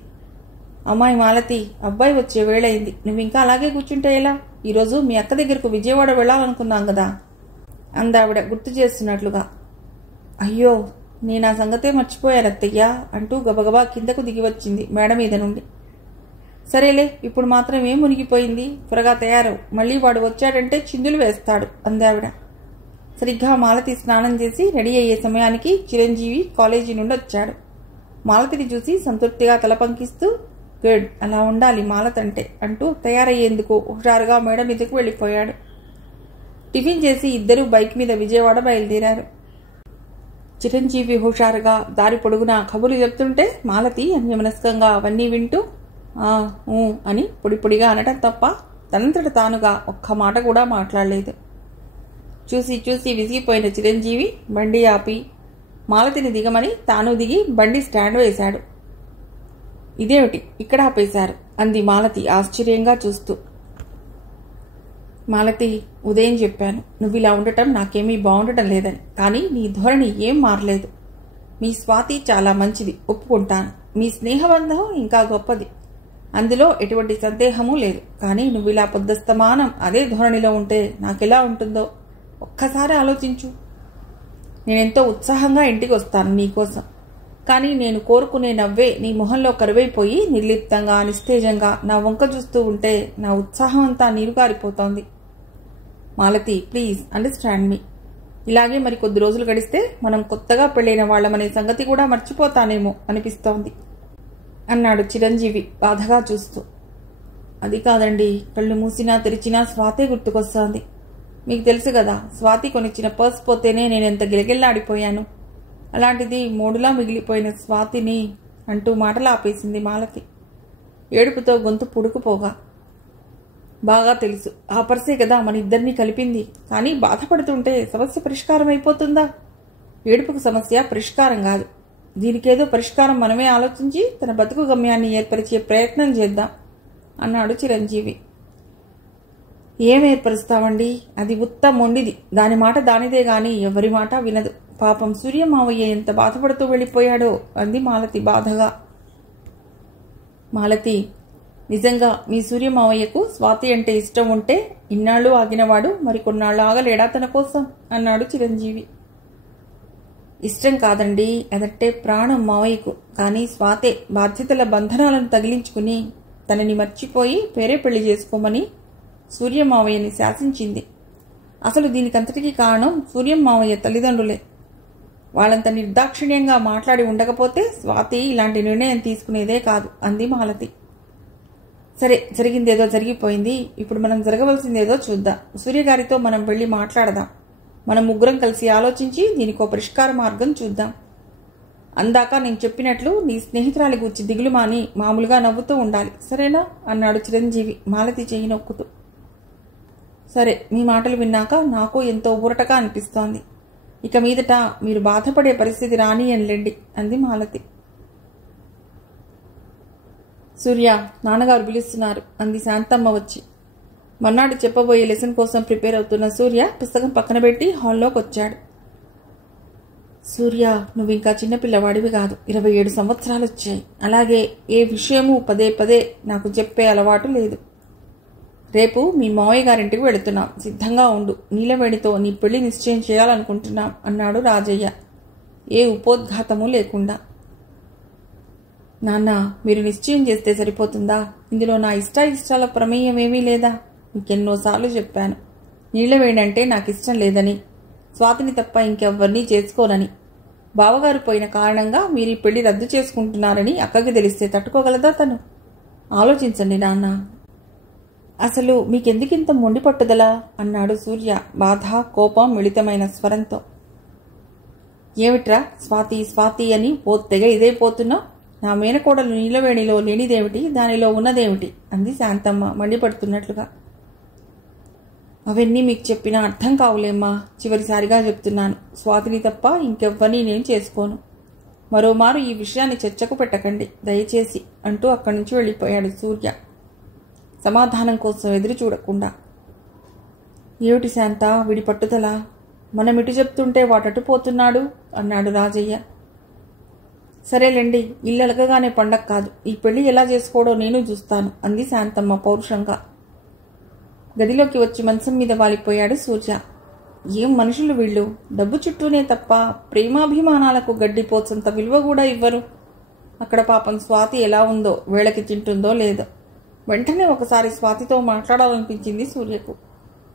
అమ్మాయి మాలతి, అబ్బాయి వచ్చే వేళయింది, నువ్వు ఇంకా అలాగే కూర్చుంటే ఎలా? ఈరోజు మీ అక్క దగ్గరకు విజయవాడ వెళ్ళాలనుకున్నాం కదా అందావిడ గుర్తు చేస్తున్నట్లుగా. అయ్యో నేను ఆ సంగతే మర్చిపోయాను అత్తయ్య అంటూ గబగబా కిందకు దిగి వచ్చింది మేడ మీద నుండి. సరేలే, ఇప్పుడు మాత్రం ఏం మునిగిపోయింది, త్వరగా తయారవు, మళ్ళీ వాడు వచ్చాడంటే చిందులు వేస్తాడు అందావిడ. సరిగ్గా మాలతి స్నానం చేసి రెడీ అయ్యే సమయానికి చిరంజీవి కాలేజీ నుండి వచ్చాడు. మాలతిని చూసి సంతృప్తిగా తలపంకిస్తూ, గుడ్, అలా ఉండాలి మాలతంటే అంటూ తయారయ్యేందుకు హుషారుగా మేడ మీదకు వెళ్ళిపోయాడు. టిఫిన్ చేసి ఇద్దరూ బైక్ మీద విజయవాడ బయలుదేరారు. చిరంజీవి హుషారుగా దారి పొడుగునా కబుర్లు చెప్తుంటే మాలతి అన్యమనస్కంగా అవన్నీ వింటూ అని పొడి పొడిగా అనటం తప్ప తనంతట తానుగా ఒక్క మాట కూడా మాట్లాడలేదు. చూసి చూసి విసిగిపోయిన చిరంజీవి బండి ఆపి మాలతిని దిగమని తాను దిగి బండి స్టాండ్ వేశాడు. ఇదేమిటి ఇక్కడ ఆపేశారు అంది మాలతి ఆశ్చర్యంగా చూస్తూ. మాలతి, ఉదయం చెప్పాను నువ్వు ఇలా ఉండటం నాకేమీ బాగుండటం లేదని. కానీ నీ ధోరణి ఏం మారలేదు. మీ స్వాతి చాలా మంచిది, ఒప్పుకుంటాను. మీ స్నేహబంధం ఇంకా గొప్పది, అందులో ఎటువంటి సందేహమూ లేదు. కానీ నువ్వు ఇలా పొద్దుస్తమానం అదే ధోరణిలో ఉంటే నాకెలా ఉంటుందో ఒక్కసారి ఆలోచించు. నేనెంతో ఉత్సాహంగా ఇంటికి వస్తాను నీకోసం. కానీ నేను కోరుకునే నవ్వే నీ మొహంలో కరువైపోయి నిర్లిప్తంగా నిస్తేజంగా నా వంక చూస్తూ ఉంటే నా ఉత్సాహం అంతా నీరుగారిపోతోంది. మాలతి, ప్లీజ్ అండర్స్టాండ్ మీ. ఇలాగే మరి కొద్ది రోజులు గడిస్తే మనం కొత్తగా పెళ్ళైన వాళ్ళమనే సంగతి కూడా మర్చిపోతానేమో అనిపిస్తోంది అన్నాడు చిరంజీవి బాధగా చూస్తూ. అది కాదండి, కళ్ళు మూసినా తెరిచినా స్వాతే గుర్తుకొస్తోంది. మీకు తెలుసు కదా, స్వాతి కొనిచ్చిన పర్స్ పోతేనే నేనెంత గిలగిల్లాడిపోయాను. అలాంటిది మూడులా మిగిలిపోయిన స్వాతిని అంటూ మాటలు ఆపేసింది మాలతి ఏడుపుతో గొంతు పుడుకుపోగా. బాగా తెలుసు, ఆ పర్సే కదా మన ఇద్దరినీ కలిపింది. కానీ బాధపడుతుంటే సమస్య పరిష్కారం అయిపోతుందా? ఏడుపుకు సమస్య పరిష్కారం కాదు. దీనికేదో పరిష్కారం మనమే ఆలోచించి తన బతుకు గమ్యాన్ని ఏర్పరిచే ప్రయత్నం చేద్దాం అన్నాడు చిరంజీవి. ఏం ఏర్పరుస్తామండి, అది ఉత్త మొండిది. దాని మాట దానిదే గాని ఎవరి మాట వినదు. పాపం సూర్యమావయ్య ఎంత బాధపడుతూ వెళ్ళిపోయాడో అంది మాలతి బాధగా. మాలతి, నిజంగా మీ సూర్యమావయ్యకు స్వాతి అంటే ఇష్టం ఉంటే ఇన్నాళ్ళు ఆగినవాడు మరికొన్నాళ్ళు ఆగలేడా తన కోసం అన్నాడు చిరంజీవి. ఇష్టం కాదండి, అదంటే ప్రాణం మావయ్యకు. కానీ స్వాతే బాధ్యతల బంధనాలను తగిలించుకుని తనని మర్చిపోయి వేరే పెళ్లి చేసుకోమని సూర్యమావయ్యని శాసించింది. అసలు దీనికంతటికీ కారణం సూర్యమావయ్య తల్లిదండ్రులే. వాళ్ళంత నిర్దాక్షిణ్యంగా మాట్లాడి ఉండకపోతే స్వాతి ఇలాంటి నిర్ణయం తీసుకునేదే కాదు అంది మాలతి. సరే, జరిగిందేదో జరిగిపోయింది. ఇప్పుడు మనం జరగవలసిందేదో చూద్దాం. సూర్యగారితో మనం వెళ్ళి మాట్లాడదాం. మనం ముగ్గురం కలిసి ఆలోచించి దీనికో పరిష్కార మార్గం చూద్దాం. అందాక నేను చెప్పినట్లు నీ స్నేహితురాలి గూర్చి దిగులు మాని మామూలుగా నవ్వుతూ ఉండాలి, సరేనా అన్నాడు చిరంజీవి మాలతి చెయ్యి నొక్కుతూ. సరే, మీ మాటలు విన్నాక నాకు ఎంతో ఊరటగా అనిపిస్తోంది. ఇక మీదట మీరు బాధపడే పరిస్థితి రానియన్లేండి అంది మాలతి. సూర్య, నాన్నగారు పిలుస్తున్నారు అంది శాంతమ్మ వచ్చి. మర్నాడు చెప్పబోయే లెసన్ కోసం ప్రిపేర్ అవుతున్న సూర్య పుస్తకం పక్కన పెట్టి హాల్లోకి వచ్చాడు. సూర్య, నువ్వు ఇంకా చిన్నపిల్లవాడివి కాదు. 27 సంవత్సరాలు వచ్చాయి. అలాగే ఏ విషయమూ పదే పదే నాకు చెప్పే అలవాటు లేదు. రేపు మీ మావయ్య గారింటికి వెళుతున్నాం, సిద్ధంగా ఉండు. నీలవేణితో నీ పెళ్లి నిశ్చయం చేయాలనుకుంటున్నాం అన్నాడు రాజయ్య ఏ ఉపోద్ఘాతమూ లేకుండా. నాన్న, మీరు నిశ్చయం చేస్తే సరిపోతుందా? ఇందులో నా ఇష్టాల ప్రమేయం ఏమీ లేదా? ఇంకెన్నోసార్లు చెప్పాను, నీలవేణంటే నాకు ఇష్టం లేదని, స్వాతిని తప్ప ఇంకెవ్వరినీ చేసుకోనని. బావగారు పోయిన కారణంగా మీరు ఈ పెళ్లి రద్దు చేసుకుంటున్నారని అక్కకి తెలిస్తే తట్టుకోగలదా తను? ఆలోచించండి నాన్న. అసలు మీకెందుకింత మొండి పట్టుదలా అన్నాడు సూర్య బాధ కోపం మిళితమైన స్వరంతో. ఏమిట్రా స్వాతి స్వాతి అని తెగ ఇదైపోతున్నావు? నా మేనకోడలు నీలవేణిలో లేనిదేమిటి, దానిలో ఉన్నదేమిటి అంది శాంతమ్మ మండిపడుతున్నట్లుగా. అవన్నీ మీకు చెప్పినా అర్థం కావులేమ్మా. చివరిసారిగా చెప్తున్నాను, స్వాతిని తప్ప ఇంకెవ్వరినీ నేను చేసుకోను. మరోమారు ఈ విషయాన్ని చర్చకు పెట్టకండి దయచేసి అంటూ అక్కడి నుంచి వెళ్ళిపోయాడు సూర్య సమాధానం కోసం ఎదురు చూడకుండా. ఏమిటి శాంత వీడి పట్టుదల? మనం ఇటు చెప్తుంటే వాటటు పోతున్నాడు అన్నాడు రాజయ్య. సరేలేండి, ఇల్లు అలగగానే పండగ కాదు. ఈ పెళ్లి ఎలా చేసుకోవడో నేను చూస్తాను అంది శాంతమ్మ పౌరుషంగా. గదిలోకి వచ్చి మంచం మీద వాలిపోయాడు సూర్య. ఏం మనుషులు వీళ్ళు! డబ్బు చుట్టూనే తప్ప ప్రేమాభిమానాలకు గడ్డిపోచంత విలువ కూడా ఇవ్వరు. అక్కడ పాపం స్వాతి ఎలా ఉందో, వేళకి తింటుందో లేదో. వెంటనే ఒకసారి స్వాతితో మాట్లాడాలనిపించింది సూర్యకు.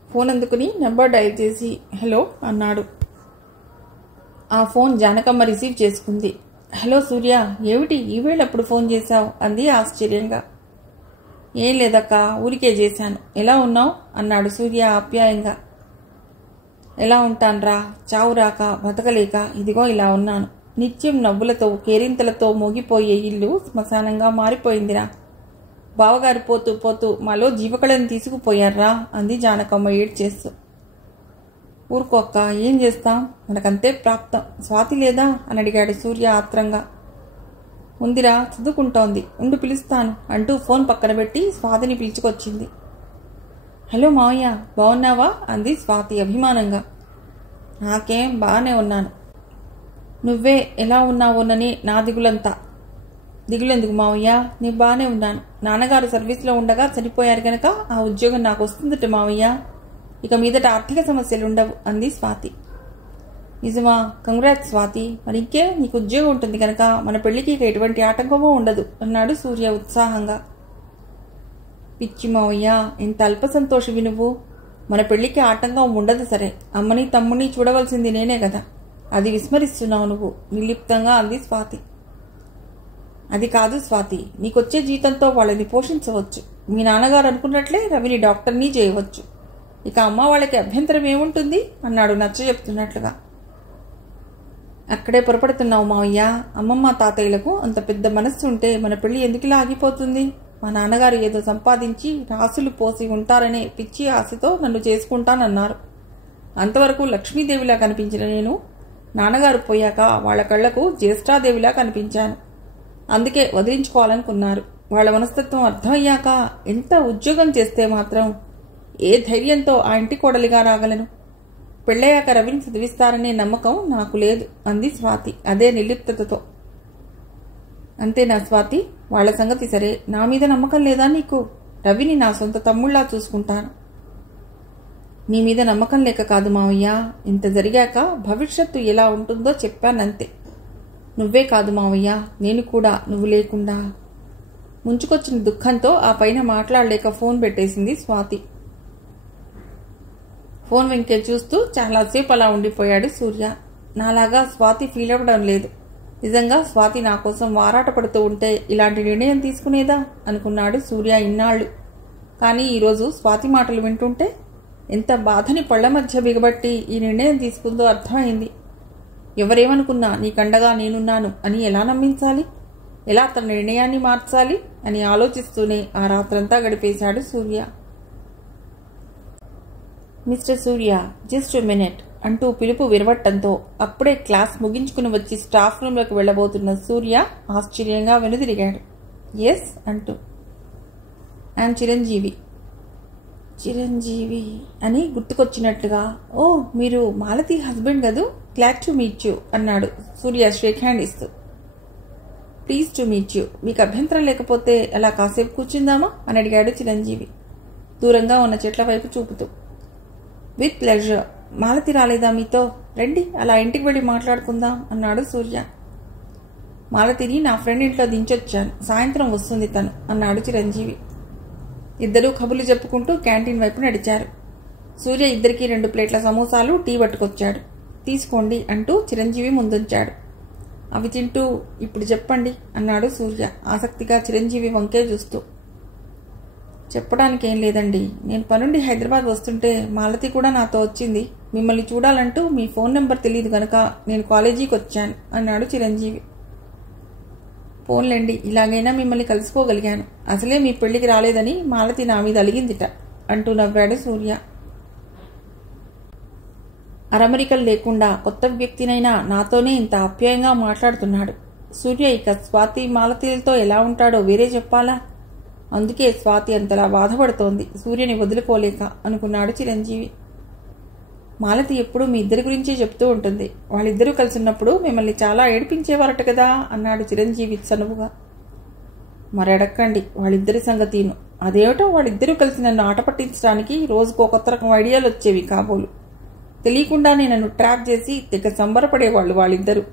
ఫోన్ అందుకుని నెంబర్ డైల్ చేసి హలో అన్నాడు. ఆ ఫోన్ జానకమ్మ రిసీవ్ చేసుకుంది. హలో సూర్య, ఏమిటి ఈవేళప్పుడు ఫోన్ చేశావు అంది ఆశ్చర్యంగా. ఏం లేదక్క, ఊరికే చేశాను. ఎలా ఉన్నావు అన్నాడు సూర్య ఆప్యాయంగా. ఎలా ఉంటాన్రా, చావు రాక బతకలేక ఇదిగో ఇలా ఉన్నాను. నిత్యం నవ్వులతో కేరింతలతో మోగిపోయే ఇల్లు శ్మశానంగా మారిపోయిందిరా. బావగారు పోతూ పోతూ మాలో జీవకళను తీసుకుపోయారా అంది జానకమ్మ ఏడ్చేస్తూ. ఊరుకో అక్క, ఏం చేస్తాం, మనకంతే ప్రాప్తం. స్వాతి లేదా అని అడిగాడు సూర్య ఆత్రంగా. ఉందిరా, చదువుకుంటోంది, ఉండు పిలుస్తాను అంటూ ఫోన్ పక్కన పెట్టి స్వాతిని పిలుచుకొచ్చింది. హలో మావయ్య, బాగున్నావా అంది స్వాతి అభిమానంగా. నాకేం, బాగానే ఉన్నాను. నువ్వే ఎలా ఉన్నావోనని నా దిగులంతా. దిగులెందుకు మావయ్య, నేను బాగానే ఉన్నాను. నాన్నగారు సర్వీస్లో ఉండగా చనిపోయారు గనక ఆ ఉద్యోగం నాకు వస్తుందట మావయ్య. ఇక మీదట ఆర్థిక సమస్యలుండవు అంది స్వాతి. నిజమా? కంగ్రాట్స్ స్వాతి. మరి ఇంకే, నీకు ఉద్యోగం ఉంటుంది కనుక మన పెళ్లికి ఇక ఎటువంటి ఆటంకమూ ఉండదు అన్నాడు సూర్య ఉత్సాహంగా. పిచ్చి మావయ్య, ఇంత అల్ప సంతోషివి నువ్వు. మన పెళ్లికి ఆటంకం ఉండదు సరే, అమ్మని తమ్ముని చూడవలసింది నేనే కదా, అది విస్మరిస్తున్నావు నువ్వు నిర్లిప్తంగా అంది స్వాతి. అది కాదు స్వాతి, నీకొచ్చే జీతంతో వాళ్ళని పోషించవచ్చు. మీ నాన్నగారు అనుకున్నట్లే రవిని డాక్టర్ని చేయవచ్చు. ఇక అమ్మ వాళ్ళకి అభ్యంతరం ఏముంటుంది అన్నాడు నచ్చ చెప్తున్నట్లుగా. అక్కడే పొరపడుతున్నావు మావయ్య. అమ్మమ్మ తాతయ్యలకు అంత పెద్ద మనస్సు ఉంటే మన పెళ్లి ఎందుకులా ఆగిపోతుంది? మా నాన్నగారు ఏదో సంపాదించి రాసులు పోసి ఉంటారనే పిచ్చి ఆశతో నన్ను చేసుకుంటానన్నారు. అంతవరకు లక్ష్మీదేవిలా కనిపించిన నేను నాన్నగారు పోయాక వాళ్ళ కళ్లకు జ్యేష్ఠాదేవిలా కనిపించాను. అందుకే వదిలించుకోవాలనుకున్నారు. వాళ్ళ మనస్తత్వం అర్థమయ్యాక ఎంత ఉద్యోగం చేస్తే మాత్రం ఏ ధైర్యంతో ఆ ఇంటి కోడలిగా రాగలను? పెళ్ళయ్యాక రవిని చదివిస్తారనే నమ్మకం నాకు లేదు అంది స్వాతి అదే నిర్లిప్తతతో. అంతేనా స్వాతి? వాళ్ల సంగతి సరే, నా మీద నమ్మకం లేదా నీకు? రవిని నా సొంత తమ్ముళ్లా చూసుకుంటాను. నీ మీద నమ్మకం లేక కాదు మావయ్య, ఇంత జరిగాక భవిష్యత్తు ఎలా ఉంటుందో చెప్పానంతే. నువ్వే కాదు మావయ్య, నేను కూడా నువ్వు లేకుండా. ముంచుకొచ్చిన దుఃఖంతో ఆ పైన మాట్లాడలేక ఫోన్ పెట్టేసింది స్వాతి. ఫోన్ వెంకే చూస్తూ చాలాసేపు అలా ఉండిపోయాడు సూర్య. నాలాగా స్వాతి ఫీల్ అవ్వడం లేదు. నిజంగా స్వాతి నా కోసం వారాట పడుతూ ఉంటే ఇలాంటి నిర్ణయం తీసుకునేదా అనుకున్నాడు సూర్య ఇన్నాళ్లు. కానీ ఈరోజు స్వాతి మాటలు వింటుంటే ఎంత బాధని పళ్ల మధ్య బిగబట్టి ఈ నిర్ణయం తీసుకుందో అర్థమైంది. ఎవరేమనుకున్నా నీకండగా నేనున్నాను అని ఎలా నమ్మించాలి, ఎలా తన నిర్ణయాన్ని మార్చాలి అని ఆలోచిస్తూనే ఆ రాత్రంతా గడిపేశాడు సూర్య. మిస్టర్ సూర్య, జస్ట్ మినిట్ అంటూ పిలుపు విరవట్టంతో అప్పుడే క్లాస్ ముగించుకుని వచ్చి స్టాఫ్ రూంలోకి వెళ్లబోతున్న సూర్య ఆశ్చర్యంగా వెనుదిరిగాడు. ఎస్ అంటూ. ఐఎమ్ చిరంజీవి. చిరంజీవి అని గుర్తుకొచ్చినట్లుగా, ఓ మీరు మాలతి హస్బెండ్ కదూ, గ్లాడ్ టు మీట్ యూ అన్నాడు సూర్య షేక్ హ్యాండ్ ఇస్తూ. Please to meet you. మీకు అభ్యంతరం లేకపోతే అలా కాసేపు కూర్చుందామా అని అడిగాడు చిరంజీవి దూరంగా ఉన్న చెట్ల వైపు చూపుతూ. With pleasure. మాలతి రాలేదా మీతో? రండి, అలా ఇంటికి వెళ్ళి మాట్లాడుకుందాం అన్నాడు సూర్య. మాలతిని నా ఫ్రెండ్ ఇంట్లో దించొచ్చాను, సాయంత్రం వస్తుంది తను అన్నాడు చిరంజీవి. ఇద్దరూ కబుర్లు చెప్పుకుంటూ క్యాంటీన్ వైపు నడిచారు. సూర్య ఇద్దరికీ 2 ప్లేట్ల సమోసాలు, టీ పట్టుకొచ్చాడు. తీసుకోండి అంటూ చిరంజీవి ముందుంచాడు. అవి తింటూ ఇప్పుడు చెప్పండి అన్నాడు సూర్య ఆసక్తిగా చిరంజీవి వంకే చూస్తూ. చెప్పడానికేం లేదండి, నేను పనుండి హైదరాబాద్ వస్తుంటే మాలతి కూడా నాతో వచ్చింది. మిమ్మల్ని చూడాలంటూ మీ ఫోన్ నెంబర్ తెలియదు గనక నేను కాలేజీకి వచ్చాను అన్నాడు చిరంజీవి. ఫోన్లేండి, ఇలాగైనా మిమ్మల్ని కలుసుకోగలిగాను. అసలే మీ పెళ్లికి రాలేదని మాలతి నా మీద అలిగిందిట అంటూ నవ్వాడు సూర్య. అరమరికలు లేకుండా కొత్త వ్యక్తినైనా నాతోనే ఇంత ఆప్యాయంగా మాట్లాడుతున్నాడు. సూర్య ఇక స్వాతి మాలతీలతో ఎలా ఉంటాడో వేరే చెప్పాలా? అందుకే స్వాతి అంతలా బాధపడుతోంది సూర్యని వదులుకోలేక అనుకున్నాడు చిరంజీవి. మాలతి ఎప్పుడూ మీ ఇద్దరి గురించే చెప్తూ ఉంటుంది. వాళ్ళిద్దరూ కలిసిన్నప్పుడు మిమ్మల్ని చాలా ఏడిపించేవారట కదా అన్నాడు చిరంజీవి చనువుగా. మరడక్కండి వాళ్ళిద్దరి సంగతిను. అదేమిటో వాళ్ళిద్దరూ కలిసి నన్ను ఆట పట్టించడానికి రోజుకో కొత్త రకం ఐడియాలు వచ్చేవి కాబోలు. తెలియకుండానే నన్ను ట్రాప్ చేసి తెగ సంబరపడేవాళ్ళు వాళ్ళిద్దరూ.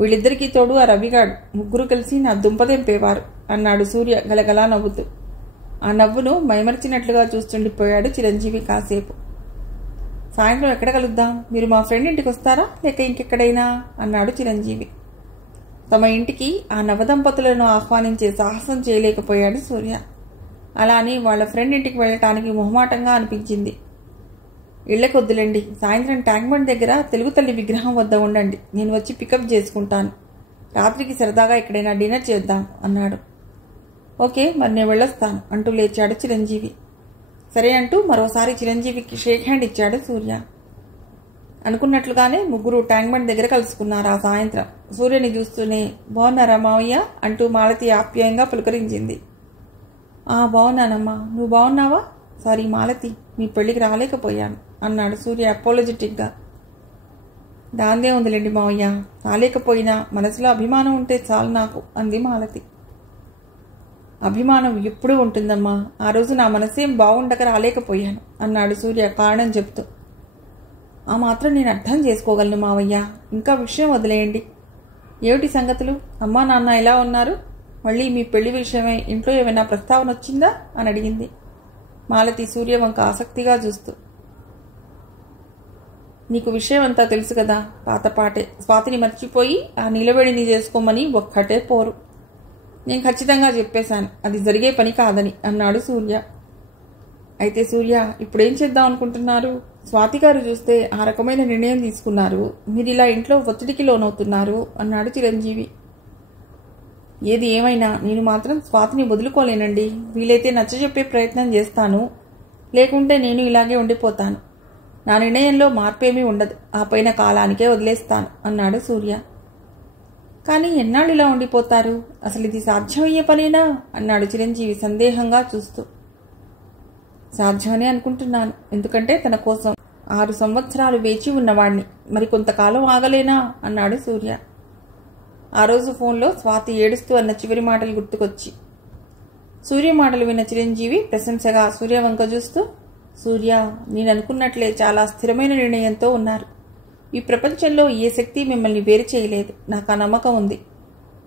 వీళ్ళిద్దరికీ తోడు ఆ రవిగాడు, ముగ్గురు కలిసి నా దుంపదెంపేవారు అన్నాడు సూర్య గలగలా నవ్వుతూ. ఆ నవ్వును మైమర్చినట్లుగా చూస్తుండిపోయాడు చిరంజీవి కాసేపు. సాయంత్రం ఎక్కడ కలుద్దాం? మీరు మా ఫ్రెండ్ ఇంటికి వస్తారా లేక ఇంకెక్కడైనా అన్నాడు చిరంజీవి. తమ ఇంటికి ఆ నవదంపతులను ఆహ్వానించే సాహసం చేయలేకపోయాడు సూర్య. అలానే వాళ్ళ ఫ్రెండ్ ఇంటికి వెళ్ళటానికి మొహమాటంగా అనిపించింది. ఇళ్లకొద్దులండి, సాయంత్రం ట్యాంక్ బండ్ దగ్గర తెలుగు తల్లి విగ్రహం వద్ద ఉండండి, నేను వచ్చి పికప్ చేసుకుంటాను. రాత్రికి సరదాగా ఎక్కడైనా డిన్నర్ చేద్దాం అన్నాడు. ఓకే, మరి నేను వెళ్ళొస్తాను అంటూ లేచాడు చిరంజీవి. సరే అంటూ మరోసారి చిరంజీవికి షేక్ హ్యాండ్ ఇచ్చాడు సూర్య. అనుకున్నట్లుగానే ముగ్గురు ట్యాంక్ బండ్ దగ్గర కలుసుకున్నారు ఆ సాయంత్రం. సూర్యని చూస్తూనే బాగున్నారా మావయ్య అంటూ మాలతి ఆప్యాయంగా పులకరించింది. బాగున్నానమ్మా, నువ్వు బాగున్నావా? సారీ మాలతి, మీ పెళ్ళికి రాలేకపోయాను అన్నాడు సూర్య అపాలజెటిక్గా. దాందే ఉందిలేండి మావయ్య, రాలేకపోయినా మనసులో అభిమానం ఉంటే చాలు నాకు అంది మాలతి. అభిమానం ఎప్పుడూ ఉంటుందమ్మా, ఆ రోజు నా మనసేం బాగుండక రాలేకపోయాను అన్నాడు సూర్య కారణం చెప్తూ. ఆ మాత్రం నేను అర్థం చేసుకోగలను మావయ్య, ఇంకా విషయం వదిలేయండి. ఏమిటి సంగతులు? అమ్మా నాన్న ఎలా ఉన్నారు? మళ్ళీ మీ పెళ్లి విషయమై ఇంట్లో ఏమైనా ప్రస్తావన వచ్చిందా అని అడిగింది మాలతి సూర్య వంక ఆసక్తిగా చూస్తూ. నీకు విషయం అంతా తెలుసు కదా, పాతపాటే. స్వాతిని మర్చిపోయి ఆ నిలబడిని చేసుకోమని ఒక్కటే పోరు. నేను ఖచ్చితంగా చెప్పేశాను, అది జరిగే పని కాదని అన్నాడు సూర్య. అయితే సూర్య, ఇప్పుడేం చేద్దాం అనుకుంటున్నారు? స్వాతి గారు చూస్తే ఆ రకమైన నిర్ణయం తీసుకున్నారు, మీరు ఇలా ఇంట్లో ఒత్తిడికి లోనవుతున్నారు అన్నాడు చిరంజీవి. ఏది ఏమైనా నేను మాత్రం స్వాతిని వదులుకోలేనండి. వీలైతే నచ్చజెప్పే ప్రయత్నం చేస్తాను, లేకుంటే నేను ఇలాగే ఉండిపోతాను. నా నిర్ణయంలో మార్పేమీ ఉండదు, ఆ పైన కాలానికే వదిలేస్తాను అన్నాడు సూర్య. కానీ ఎన్నాళ్ళు ఇలా ఉండిపోతారు? అసలు ఇది సాధ్యమయ్యే పనేనా అన్నాడు చిరంజీవి సందేహంగా చూస్తూ. సాధ్యమనే అనుకుంటున్నాను, ఎందుకంటే తన కోసం 6 సంవత్సరాలు వేచి ఉన్నవాణ్ణి, మరి కొంతకాలం ఆగలేనా అన్నాడు సూర్య. ఆ రోజు ఫోన్లో స్వాతి ఏడుస్తూ అన్న చివరి మాటలు గుర్తుకొచ్చి. సూర్య మాటలు విన్న చిరంజీవి ప్రశంసగా సూర్య వంక చూస్తూ, సూర్య, నేను అనుకున్నట్లే చాలా స్థిరమైన నిర్ణయంతో ఉన్నారు. ఈ ప్రపంచంలో ఏ శక్తి మిమ్మల్ని వేరు చేయలేదు, నాకు ఆ నమ్మకం ఉంది.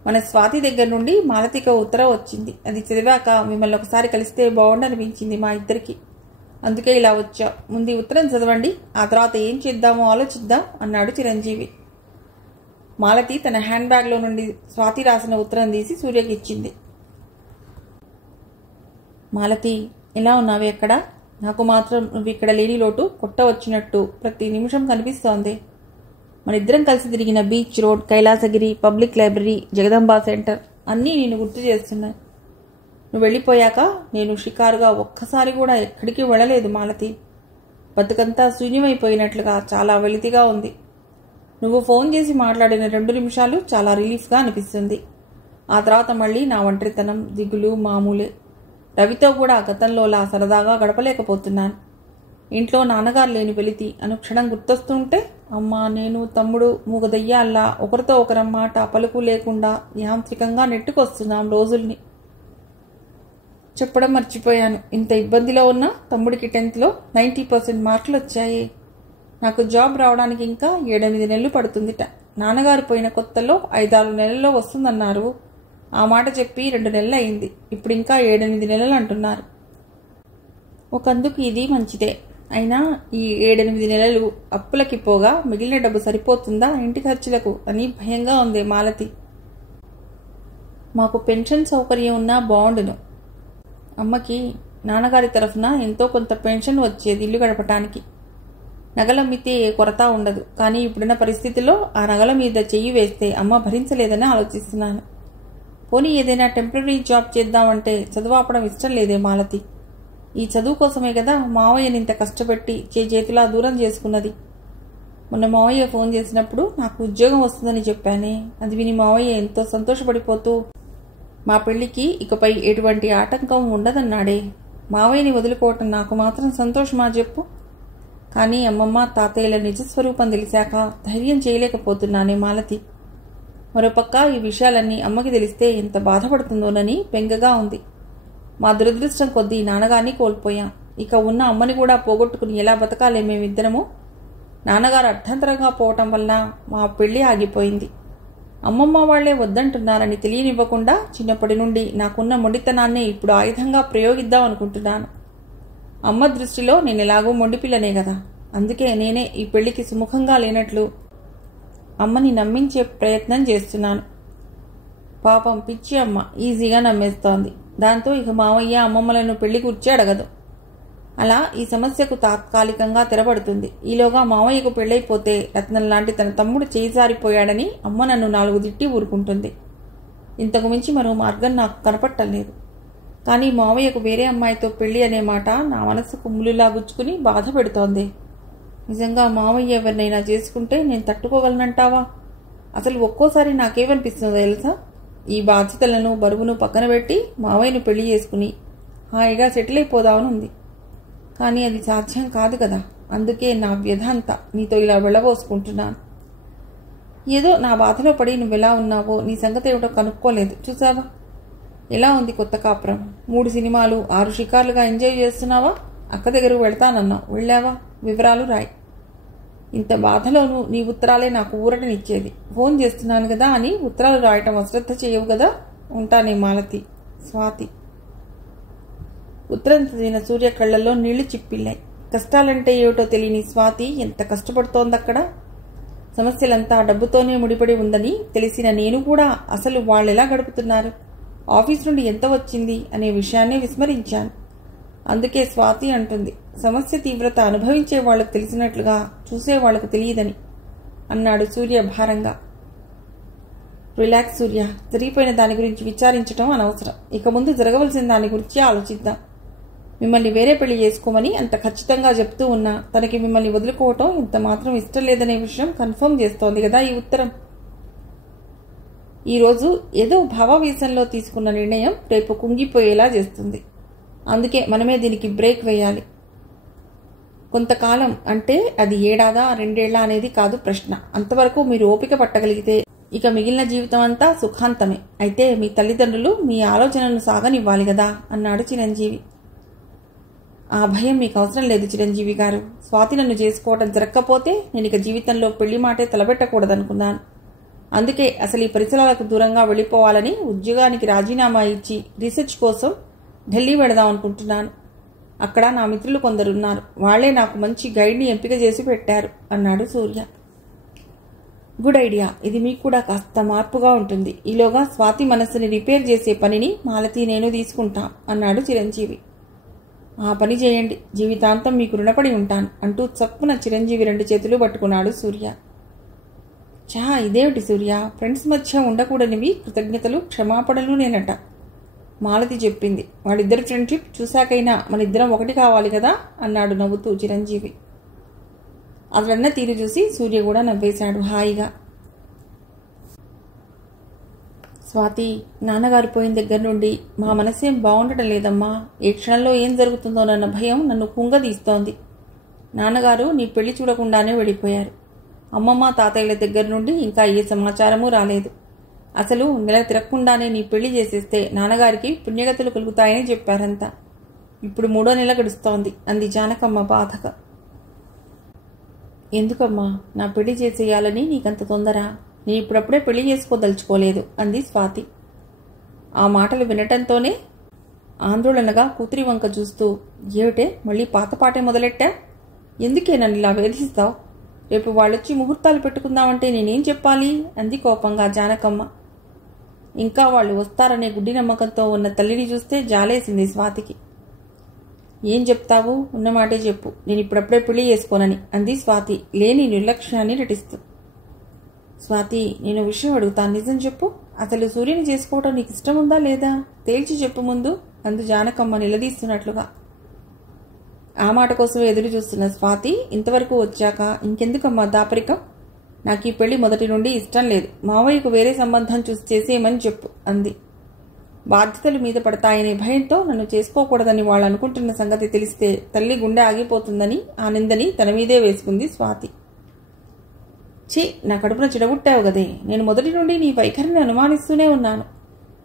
మన స్వాతి దగ్గర నుండి మాలతిక ఉత్తరం వచ్చింది, అది చదివాక మిమ్మల్ని ఒకసారి కలిస్తే బాగుండనిపించింది మా ఇద్దరికి. అందుకే ఇలా వచ్చా. ముందు ఉత్తరం చదవండి, ఆ తర్వాత ఏం చేద్దామో ఆలోచిద్దాం అన్నాడు చిరంజీవి. మాలతి తన హ్యాండ్ బ్యాగ్లో నుండి స్వాతి రాసిన ఉత్తరం తీసి సూర్యకి ఇచ్చింది. మాలతి, ఎలా ఉన్నావు? ఎక్కడ? నాకు మాత్రం నువ్వు ఇక్కడ లేని లోటు కొట్ట వచ్చినట్టు ప్రతి నిమిషం కనిపిస్తోంది. మన ఇద్దరం కలిసి తిరిగిన beach road, Kailasagiri, public library, Jagadamba centre అన్నీ నేను గుర్తు చేస్తున్నాను. నువ్వు వెళ్ళిపోయాక నేను షికారుగా ఒక్కసారి కూడా ఎక్కడికి వెళ్ళలేదు మాలతి. బతుకంతా శూన్యమైపోయినట్లుగా చాలా వెలితిగా ఉంది. నువ్వు ఫోన్ చేసి మాట్లాడిన 2 నిమిషాలు చాలా రిలీఫ్గా అనిపిస్తుంది. ఆ తర్వాత మళ్ళీ నా ఒంటరితనం, దిగులు మామూలే. రవితో కూడా గతంలోలా సరదాగా గడపలేకపోతున్నాను. ఇంట్లో నాన్నగారు లేని వెలితి అనుక్షణం గుర్తొస్తుంటే అమ్మ, నేను, తమ్ముడు మూగదయ్యాల్లా ఒకరితో ఒకరం మాట పలుకు లేకుండా యాంత్రికంగా నెట్టుకొస్తున్నాం రోజుల్ని. చెప్పడం మర్చిపోయాను, ఇంత ఇబ్బందిలో ఉన్నా తమ్ముడికి 10th లో 90% మార్కులు వచ్చాయి. నాకు జాబ్ రావడానికి ఇంకా 7-8 నెలలు పడుతుందిట. నాన్నగారు పోయిన కొత్తలో 5-6 నెలల్లో వస్తుందన్నారు. ఆ మాట చెప్పి 2 నెలలు అయింది. ఇప్పుడు ఇంకా 7-8 నెలలు అంటున్నారు. ఒకందుకు ఇది మంచిదే. అయినా ఈ 7-8 నెలలు అప్పులకి పోగా మిగిలిన డబ్బు సరిపోతుందా ఇంటి ఖర్చులకు అని భయంగా ఉంది మాలతి. మాకు పెన్షన్ సౌకర్యం ఉన్నా బాగుండును. అమ్మకి నాన్నగారి తరఫున ఎంతో కొంత పెన్షన్ వచ్చేది ఇల్లు గడపటానికి. నగలమ్మితే ఏ కొరత ఉండదు. కానీ ఇప్పుడున్న పరిస్థితిలో ఆ నగల మీద చెయ్యి వేస్తే అమ్మ భరించలేదని ఆలోచిస్తున్నాను. పోనీ ఏదైనా టెంపరీ జాబ్ చేద్దామంటే చదువాపడం ఇష్టం లేదే మాలతి. ఈ చదువు కోసమే కదా మావయ్యని ఇంత కష్టపెట్టి చేతులా దూరం చేసుకున్నది. మొన్న మావయ్య ఫోన్ చేసినప్పుడు నాకు ఉద్యోగం వస్తుందని చెప్పానే, అది విని మావయ్య ఎంతో సంతోషపడిపోతూ మా పెళ్లికి ఇకపై ఎటువంటి ఆటంకం ఉండదన్నాడే. మావయ్యని వదులుకోవటం నాకు మాత్రం సంతోషమా చెప్పు? కానీ అమ్మమ్మ తాతయ్యల నిజస్వరూపం తెలిసాక ధైర్యం చేయలేకపోతున్నానే మాలతి. మరోపక్క ఈ విషయాలన్నీ అమ్మకి తెలిస్తే ఎంత బాధపడుతుందోనని బెంగగా ఉంది. మా దురదృష్టం కొద్దీ నాన్నగారిని కోల్పోయాం. ఇక ఉన్న అమ్మని కూడా పోగొట్టుకుని ఎలా బతకాలే మేమిద్దరము? నాన్నగారు అర్థంతరంగా పోవటం వల్ల మా పెళ్లి ఆగిపోయింది. అమ్మమ్మ వాళ్లే వద్దంటున్నారని తెలియనివ్వకుండా చిన్నప్పటి నుండి నాకున్న మొండితనాన్నే ఇప్పుడు ఆయుధంగా ప్రయోగిద్దాం అనుకుంటున్నాను. అమ్మ దృష్టిలో నేను ఎలాగో మొండిపిల్లనే కదా, అందుకే నేనే ఈ పెళ్లికి సుముఖంగా లేనట్లు అమ్మని నమ్మించే ప్రయత్నం చేస్తున్నాను. పాపం పిచ్చి అమ్మ ఈజీగా నమ్మేస్తోంది. దాంతో ఇక మావయ్య అమ్మమ్మలను పెళ్లి కూర్చి అడగదు. అలా ఈ సమస్యకు తాత్కాలికంగా తెరపడుతుంది. ఈలోగా మావయ్యకు పెళ్ళైపోతే రత్నం లాంటి తన తమ్ముడు చేయిజారిపోయాడని అమ్మ నన్ను 4 తిట్టి ఊరుకుంటుంది. ఇంతకు మించి మరో మార్గం నాకు కనపట్టలేదు. కానీ మావయ్యకు వేరే అమ్మాయితో పెళ్లి అనే మాట నా మనసుకు ములులా గుచ్చుకుని బాధ పెడుతోంది. నిజంగా మామయ్య ఎవరినైనా చేసుకుంటే నేను తట్టుకోగలనంటావా? అసలు ఒక్కోసారి నాకేమనిపిస్తుందో తెలుసా? ఈ బాధ్యతలను బరువును పక్కన పెట్టి మావయ్యను పెళ్లి చేసుకుని హాయిగా సెటిల్ అయిపోదామని ఉంది. కానీ అది సాధ్యం కాదు కదా. అందుకే నా వ్యధ అంతా నీతో ఇలా వెళ్ళబోసుకుంటున్నాను. ఏదో నా బాధలో పడి నువ్వెలా ఉన్నావో, నీ సంగతి ఏమిటో కనుక్కోలేదు. చూసావా ఎలా ఉంది కొత్త కాపురం? 3 సినిమాలు, 6 షికార్లుగా ఎంజాయ్ చేస్తున్నావా? అక్క దగ్గరకు వెళ్తానన్నావు, వెళ్ళావా? వివరాలు రాయి. ఇంత బాధలోనూ నీ ఉత్తరాలే నాకు ఊరటనిచ్చేది. ఫోన్ చేస్తున్నాను కదా అని ఉత్తరాలు రాయటం అశ్రద్ధ చేయవు కదా. ఉంటానే మాలతి. స్వాతి. ఉత్తరం చదివిన సూర్య కళ్ళల్లో నీళ్లు చిప్పిల్లాయి. కష్టాలంటే ఏమిటో తెలియని స్వాతి ఎంత కష్టపడుతోందక్కడ. సమస్యలంతా డబ్బుతోనే ముడిపడి ఉందని తెలిసిన నేను కూడా అసలు వాళ్ళెలా గడుపుతున్నారు, ఆఫీస్ నుండి ఎంత వచ్చింది అనే విషయాన్నే విస్మరించాను. అందుకే స్వాతి అంటుంది, సమస్య తీవ్రత అనుభవించే వాళ్లకు తెలిసినట్లుగా చూసేవాళ్లకు తెలియదని అన్నాడు సూర్య భారంగా. రిలాక్స్ సూర్య, జరిగిపోయిన దాని గురించి విచారించడం అనవసరం. ఇక ముందు జరగవలసిన దాని గురించి ఆలోచిద్దాం. మిమ్మల్ని వేరే పెళ్లి చేసుకోమని అంత ఖచ్చితంగా చెప్తూ ఉన్నా తనకి మిమ్మల్ని వదులుకోవటం ఇంత మాత్రం ఇష్టం లేదనే విషయం కన్ఫర్మ్ చేస్తోంది కదా ఈ ఉత్తరం. ఈరోజు ఏదో భావావేశంలో తీసుకున్న నిర్ణయం రేపు కుంగిపోయేలా చేస్తుంది. అందుకే మనమే దీనికి బ్రేక్ వేయాలి. కొంతకాలం అంటే అది 1 ఏడాదా 2 ఏళ్ల అనేది కాదు ప్రశ్న. అంతవరకు మీరు ఓపిక పట్టగలిగితే ఇక మిగిలిన జీవితం అంతా సుఖాంతమే. అయితే మీ తల్లిదండ్రులు మీ ఆలోచనను సాగనివ్వాలి కదా అన్నాడు చిరంజీవి. ఆ భయం మీకు అవసరం లేదు చిరంజీవి గారు. స్వాతి నన్ను చేసుకోవటం జరగకపోతే నేను ఇక జీవితంలో పెళ్లి మాటే తలబెట్టకూడదనుకున్నాను. అందుకే అసలు ఈ పరిసరాలకు దూరంగా వెళ్ళిపోవాలని ఉద్యోగానికి రాజీనామా ఇచ్చి రీసెర్చ్ కోసం ఢిల్లీ వెళదాం అనుకుంటున్నాను. అక్కడ నా మిత్రులు కొందరున్నారు. వాళ్లే నాకు మంచి గైడ్ని ఎంపిక చేసి పెట్టారు అన్నాడు సూర్య. Good idea. ఇది మీకు కూడా కాస్త మార్పుగా ఉంటుంది. ఈలోగా స్వాతి మనస్సుని రిపేర్ చేసే పనిని మాలతి నేను తీసుకుంటాం అన్నాడు చిరంజీవి. ఆ పని చేయండి, జీవితాంతం మీకు రుణపడి ఉంటాను అంటూ చప్పున చిరంజీవి 2 చేతులు పట్టుకున్నాడు సూర్య. చా, ఇదేమిటి సూర్య, ఫ్రెండ్స్ మధ్య ఉండకూడనివి కృతజ్ఞతలు క్షమాపణలు నేనట. మాలతి చెప్పింది. వాళ్ళిద్దరి ఫ్రెండ్షిప్ చూశాకైనా మన ఇద్దరం ఒకటి కావాలి కదా అన్నాడు నవ్వుతూ చిరంజీవి. అదన్న తీరు చూసి సూర్య కూడా నవ్వేశాడు హాయిగా. స్వాతి, నాన్నగారు పోయిన దగ్గర నుండి మా మనసేం బాగుండటం లేదమ్మా. ఏ క్షణంలో ఏం జరుగుతుందోనన్న భయం నన్ను కుంగదీస్తోంది. నాన్నగారు నీ పెళ్లి చూడకుండానే వెళ్ళిపోయారు. అమ్మమ్మ తాతయ్యల దగ్గర నుండి ఇంకా ఏ సమాచారమూ రాలేదు. అసలు నెల తిరగకుండానే నీ పెళ్లి చేసేస్తే నాన్నగారికి పుణ్యగతులు కలుగుతాయని చెప్పారంతా. ఇప్పుడు 3వ నెల గడుస్తోంది అంది జానకమ్మ బాధగా. ఎందుకమ్మా నా పెళ్లి చేసేయాలని నీకంత తొందర? నేను ఇప్పుడప్పుడే పెళ్లి చేసుకోదలుచుకోలేదు అంది స్వాతి. ఆ మాటలు వినటంతోనే ఆందోళనగా కూతురి వంక చూస్తూ, ఏమిటే మళ్ళీ పాతపాటే మొదలెట్టా? ఎందుకే నన్ను ఇలా వేధిస్తావు? రేపు వాళ్ళొచ్చి ముహూర్తాలు పెట్టుకుందామంటే నేనేం చెప్పాలి అంది కోపంగా జానకమ్మ. ఇంకా వాళ్ళు వస్తారనే గుడ్డి నమ్మకంతో ఉన్న తల్లిని చూస్తే జాలేసింది స్వాతికి. ఏం చెప్తావు? ఉన్నమాటే చెప్పు. నేను ఇప్పుడప్పుడే పెళ్లి చేసుకోనని అంది స్వాతి లేని నిర్లక్ష్యాన్ని నటిస్తూ. స్వాతి, నేను విషయం అడుగుతాను, నిజం చెప్పు. అసలు సూర్యుని చేసుకోవటం నీకు ఇష్టం ఉందా లేదా? తేల్చి చెప్పు ముందు అందు జానకమ్మ నిలదీస్తున్నట్లుగా. ఆ మాట కోసం ఎదురు చూస్తున్న స్వాతి ఇంతవరకు వచ్చాక ఇంకెందుకమ్మా దాపరికం? నాకు ఈ పెళ్లి మొదటి నుండి ఇష్టం లేదు. మావయ్యకు వేరే సంబంధం చూసి చేసేయమని చెప్పు అంది. బాధ్యతలు మీద పడతాయనే భయంతో నన్ను చేసుకోకూడదని వాళ్ళు అనుకుంటున్న సంగతి తెలిస్తే తల్లి గుండె ఆగిపోతుందని ఆ నిందని తన మీదే వేసుకుంది స్వాతి. ఛీ, నా కడుపున చిడబుట్టావు గదే. నేను మొదటి నుండి నీ వైఖరిని అనుమానిస్తూనే ఉన్నాను.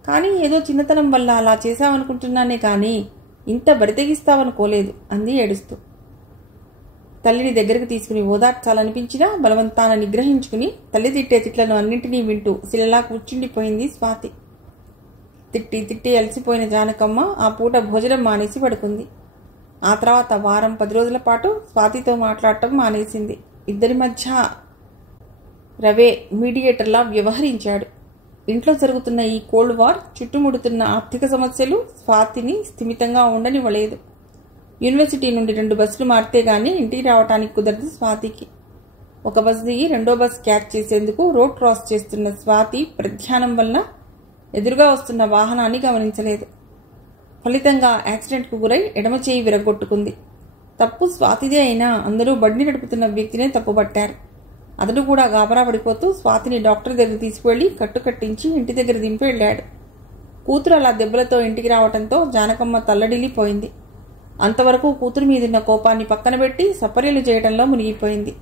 కానీ ఏదో చిన్నతనం వల్ల అలా చేశావనుకుంటున్నానే కానీ ఇంత బరితెగిస్తావనుకోలేదు అంది ఏడుస్తూ. తల్లిని దగ్గరకు తీసుకుని ఓదార్చాలనిపించినా బలవంతాన నిగ్రహించుకుని తల్లి తిట్టే తిట్లను అన్నింటినీ వింటూ శిలలా కూర్చుండిపోయింది స్వాతి. తిట్టి తిట్టి అలసిపోయిన జానకమ్మ ఆ పూట భోజనం మానేసి పడుకుంది. ఆ తర్వాత వారం 10 రోజుల పాటు స్వాతితో మాట్లాడటం మానేసింది. ఇద్దరి మధ్య రవే మీడియేటర్లా వ్యవహరించాడు. ఇంట్లో జరుగుతున్న ఈ కోల్డ్ వార్, చుట్టుముడుతున్న ఆర్థిక సమస్యలు స్వాతిని స్థిమితంగా ఉండనివ్వలేదు. యూనివర్సిటీ నుండి 2 బస్సులు మారితే గానీ ఇంటికి రావటానికి కుదరదు స్వాతికి. ఒక బస్సు దిగి 2వ బస్సు క్యాచ్ చేసేందుకు రోడ్ క్రాస్ చేస్తున్న స్వాతి ప్రధ్యానం వలన ఎదురుగా వస్తున్న వాహనాన్ని గమనించలేదు. ఫలితంగా యాక్సిడెంట్కు గురై ఎడమ చేయి విరగొట్టుకుంది. తప్పు స్వాతిదే అయినా అందరూ బండి నడుపుతున్న వ్యక్తినే తప్పుపట్టారు. అతడు కూడా గాబరా పడిపోతూ స్వాతిని డాక్టర్ దగ్గర తీసుకువెళ్లి కట్టించి ఇంటి దగ్గర దింపి వెళ్ళాడు. కూతురు అలా దెబ్బలతో ఇంటికి రావడంతో జానకమ్మ తల్లడిల్లిపోయింది. అంతవరకు కూతురు మీదున్న కోపాన్ని పక్కన పెట్టి సపర్యలు చేయడంలో మునిగిపోయింది.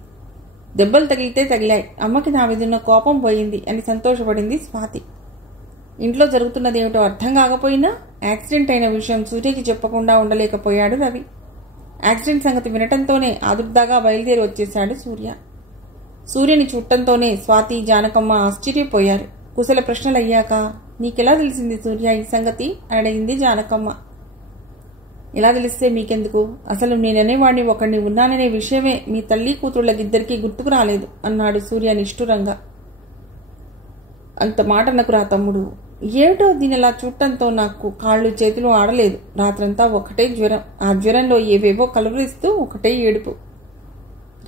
దెబ్బలు తగిలితే తగిలాయి, అమ్మకి నా మీదున్న కోపం పోయింది అని సంతోషపడింది స్వాతి. ఇంట్లో జరుగుతున్నదేమిటో అర్థం కాకపోయినా యాక్సిడెంట్ అయిన విషయం సూర్యకి చెప్పకుండా ఉండలేకపోయాడు రవి. యాక్సిడెంట్ సంగతి వినటంతోనే ఆదుర్దాగా బయలుదేరి వచ్చేశాడు సూర్య. సూర్యని చూడటంతోనే స్వాతి, జానకమ్మ ఆశ్చర్యపోయారు. కుశల ప్రశ్నలయ్యాక, నీకెలా తెలిసింది సూర్య ఈ సంగతి అని అడిగింది జానకమ్మ. ఎలా తెలిస్తే మీకెందుకు? అసలు నేననేవాడిని ఒకడిని ఉన్నాననే విషయమే మీ తల్లి కూతుళ్ళకిద్దరికీ గుర్తుకు రాలేదు అన్నాడు సూర్య నిష్ఠురంగా. అంత మాట నాకు రా తమ్ముడు. ఏమిటో దీనిలా చూడటంతో నాకు కాళ్ళు చేతులు ఆడలేదు. రాత్రంతా ఒకటే జ్వరం. ఆ జ్వరంలో ఏవేవో కలవరిస్తూ ఒకటే ఏడుపు.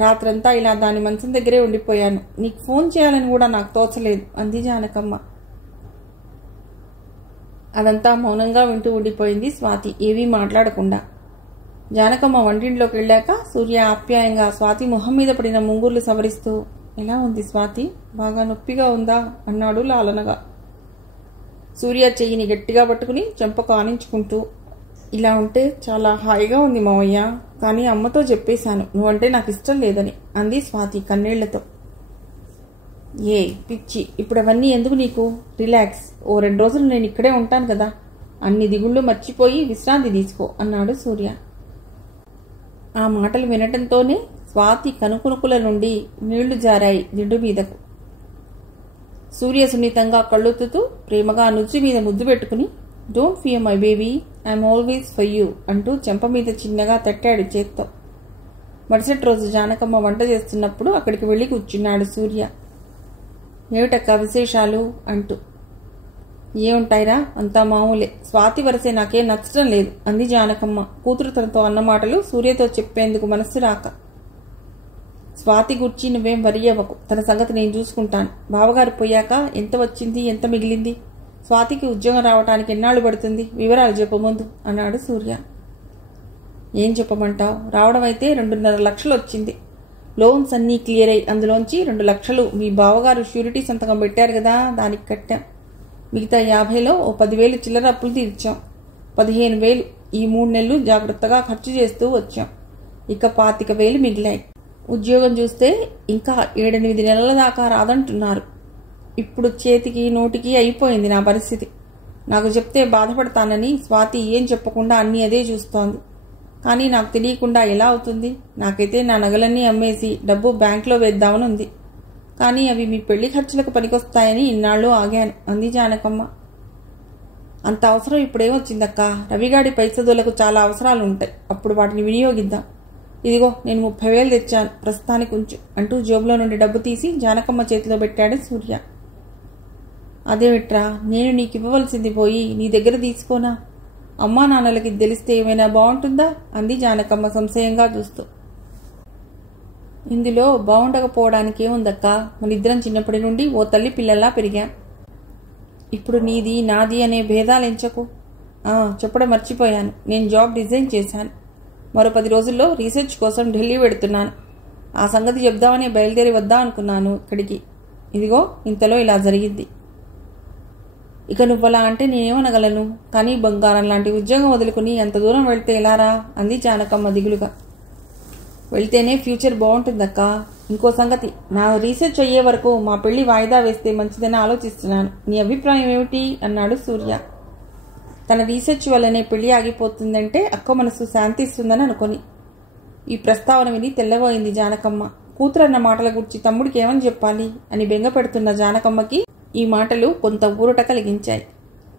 రాత్రంతా ఇలా దాని మంచం దగ్గరే ఉండిపోయాను. నీకు ఫోన్ చేయాలని కూడా నాకు తోచలేదు అంది జానకమ్మ. అదంతా మౌనంగా వింటూ ఉండిపోయింది స్వాతి, ఏవీ మాట్లాడకుండా. జానకమ్మ వంటింట్లోకి వెళ్ళాక సూర్య ఆప్యాయంగా స్వాతి మొహం మీద పడిన ముంగుర్లు సవరిస్తూ, ఎలా ఉంది స్వాతి, బాగా నొప్పిగా ఉందా అన్నాడు లాలనగా. సూర్య చెయ్యిని గట్టిగా పట్టుకుని చెంపకు ఆనించుకుంటూ, ఇలా ఉంటే చాలా హాయిగా ఉంది మావయ్య, కానీ అమ్మతో చెప్పేశాను నువ్వంటే నాకు ఇష్టం లేదని అంది స్వాతి కన్నీళ్లతో. ఏ పిచ్చి, ఇప్పుడు అవన్నీ ఎందుకు నీకు? రిలాక్స్, ఓ 2 రోజులు నేను ఇక్కడే ఉంటాను కదా, అన్ని దిగుళ్ళు మర్చిపోయి విశ్రాంతి తీసుకో అన్నాడు సూర్య. ఆ మాటలు వినటంతోనే స్వాతి కనుకునుకుల నుండి నీళ్లు జారాయి దిండు మీదకు. సూర్య సున్నితంగా కళ్ళొత్తుతూ ప్రేమగా నుజ్జి మీద ముద్దు పెట్టుకుని, don't fear my baby, I'm always for you అంటూ చెంప మీద చిన్నగా తట్టాడు చేత్తో. మరుసటి రోజు జానకమ్మ వంట చేస్తున్నప్పుడు అక్కడికి వెళ్లి కూర్చున్నాడు సూర్య. ఏమిటక్క విశేషాలు అంటూ. ఏముంటాయిరా, అంతా మామూలే. స్వాతి వరసే నాకేం నచ్చడం లేదు అంది జానకమ్మ కూతురు తనతో అన్న మాటలు సూర్యతో చెప్పేందుకు మనస్సు రాక. స్వాతి గుర్చి నువ్వేం వరి అవ్వకు, తన సంగతి నేను చూసుకుంటాను. బావగారు పోయాక ఎంత వచ్చింది, ఎంత మిగిలింది, స్వాతికి ఉద్యోగం రావటానికి ఎన్నాళ్ళు పడుతుంది, వివరాలు చెప్పముందు అన్నాడు సూర్య. ఏం చెప్పమంటావు, రావడం అయితే 2.5 లక్షలు వచ్చింది. లోన్స్ అన్నీ క్లియర్ అయ్యి అందులోంచి 2 లక్షలు మీ బావగారు ష్యూరిటీ సంతకం పెట్టారు కదా, దానికి కట్టాం. మిగతా 50లో ఓ 10,000 చిల్లర అప్పులు తీర్చాం. 15,000 ఈ 3 నెలలు జాగ్రత్తగా ఖర్చు చేస్తూ వచ్చాం. ఇక 25,000 మిగిలాయి. ఉద్యోగం చూస్తే ఇంకా 7-8 నెలల దాకా రాదంటున్నారు. ఇప్పుడు చేతికి నోటికి అయిపోయింది నా పరిస్థితి. నాకు చెప్తే బాధపడతానని స్వాతి ఏం చెప్పకుండా అన్నీ అదే చూస్తోంది. కానీ నాకు తెలియకుండా ఎలా అవుతుంది? నాకైతే నా నగలన్నీ అమ్మేసి డబ్బు బ్యాంకులో వేద్దామని ఉంది. కానీ అవి మీ పెళ్లి ఖర్చులకు పనికొస్తాయని ఇన్నాళ్ళు ఆగాను అంది జానకమ్మ. అంత అవసరం ఇప్పుడేమొచ్చిందక్క? రవిగాడి పైసదులకు చాలా అవసరాలు ఉంటాయి, అప్పుడు వాటిని వినియోగిద్దాం. ఇదిగో నేను 30,000 తెచ్చాను, ప్రస్తుతానికి ఉంచు అంటూ జోబులో నుండి డబ్బు తీసి జానకమ్మ చేతిలో పెట్టాడు సూర్య. అదేమిట్రా, నేను నీకు ఇవ్వవలసింది పోయి నీ దగ్గర తీసుకోనా? అమ్మా నాన్నలకి తెలిస్తే ఏమైనా బాగుంటుందా అంది జానకమ్మ సంశయంగా చూస్తూ. ఇందులో బాగుండకపోవడానికి ఏముందక్క, మనిద్దరం చిన్నప్పటి నుండి ఓ తల్లి పిల్లల్లా పెరిగాం. ఇప్పుడు నీది నాది అనే భేదాలెంచకు. చెప్పడం మర్చిపోయాను, నేను జాబ్ రిజైన్ చేశాను. మరో 10 రోజుల్లో రీసెర్చ్ కోసం ఢిల్లీ వెడుతున్నాను. ఆ సంగతి చెప్దామని బయలుదేరి వద్దాం అనుకున్నాను ఇక్కడికి. ఇదిగో ఇంతలో ఇలా జరిగింది. ఇక నువ్వలా అంటే నేనేమనగలను, కానీ బంగారం లాంటి ఉద్యోగం వదులుకుని ఎంత దూరం వెళ్తే ఎలారా అంది జానకమ్మ దిగులుగా. వెళ్తేనే ఫ్యూచర్ బాగుంటుందక్క. ఇంకో సంగతి, నా రీసెర్చ్ అయ్యే వరకు మా పెళ్లి వాయిదా వేస్తే మంచిదని ఆలోచిస్తున్నాను. నీ అభిప్రాయం ఏమిటి అన్నాడు సూర్య. తన రీసెర్చ్ వల్లనే పెళ్లి ఆగిపోతుందంటే అక్క మనసు శాంతిస్తుందని అనుకొని. ఈ ప్రస్తావన విని తెల్లబోయింది జానకమ్మ. కూతురన్న మాటల గురించి తమ్ముడికి ఏమని చెప్పాలి అని బెంగపెడుతున్న జానకమ్మకి ఈ మాటలు కొంత ఊరట కలిగించాయి.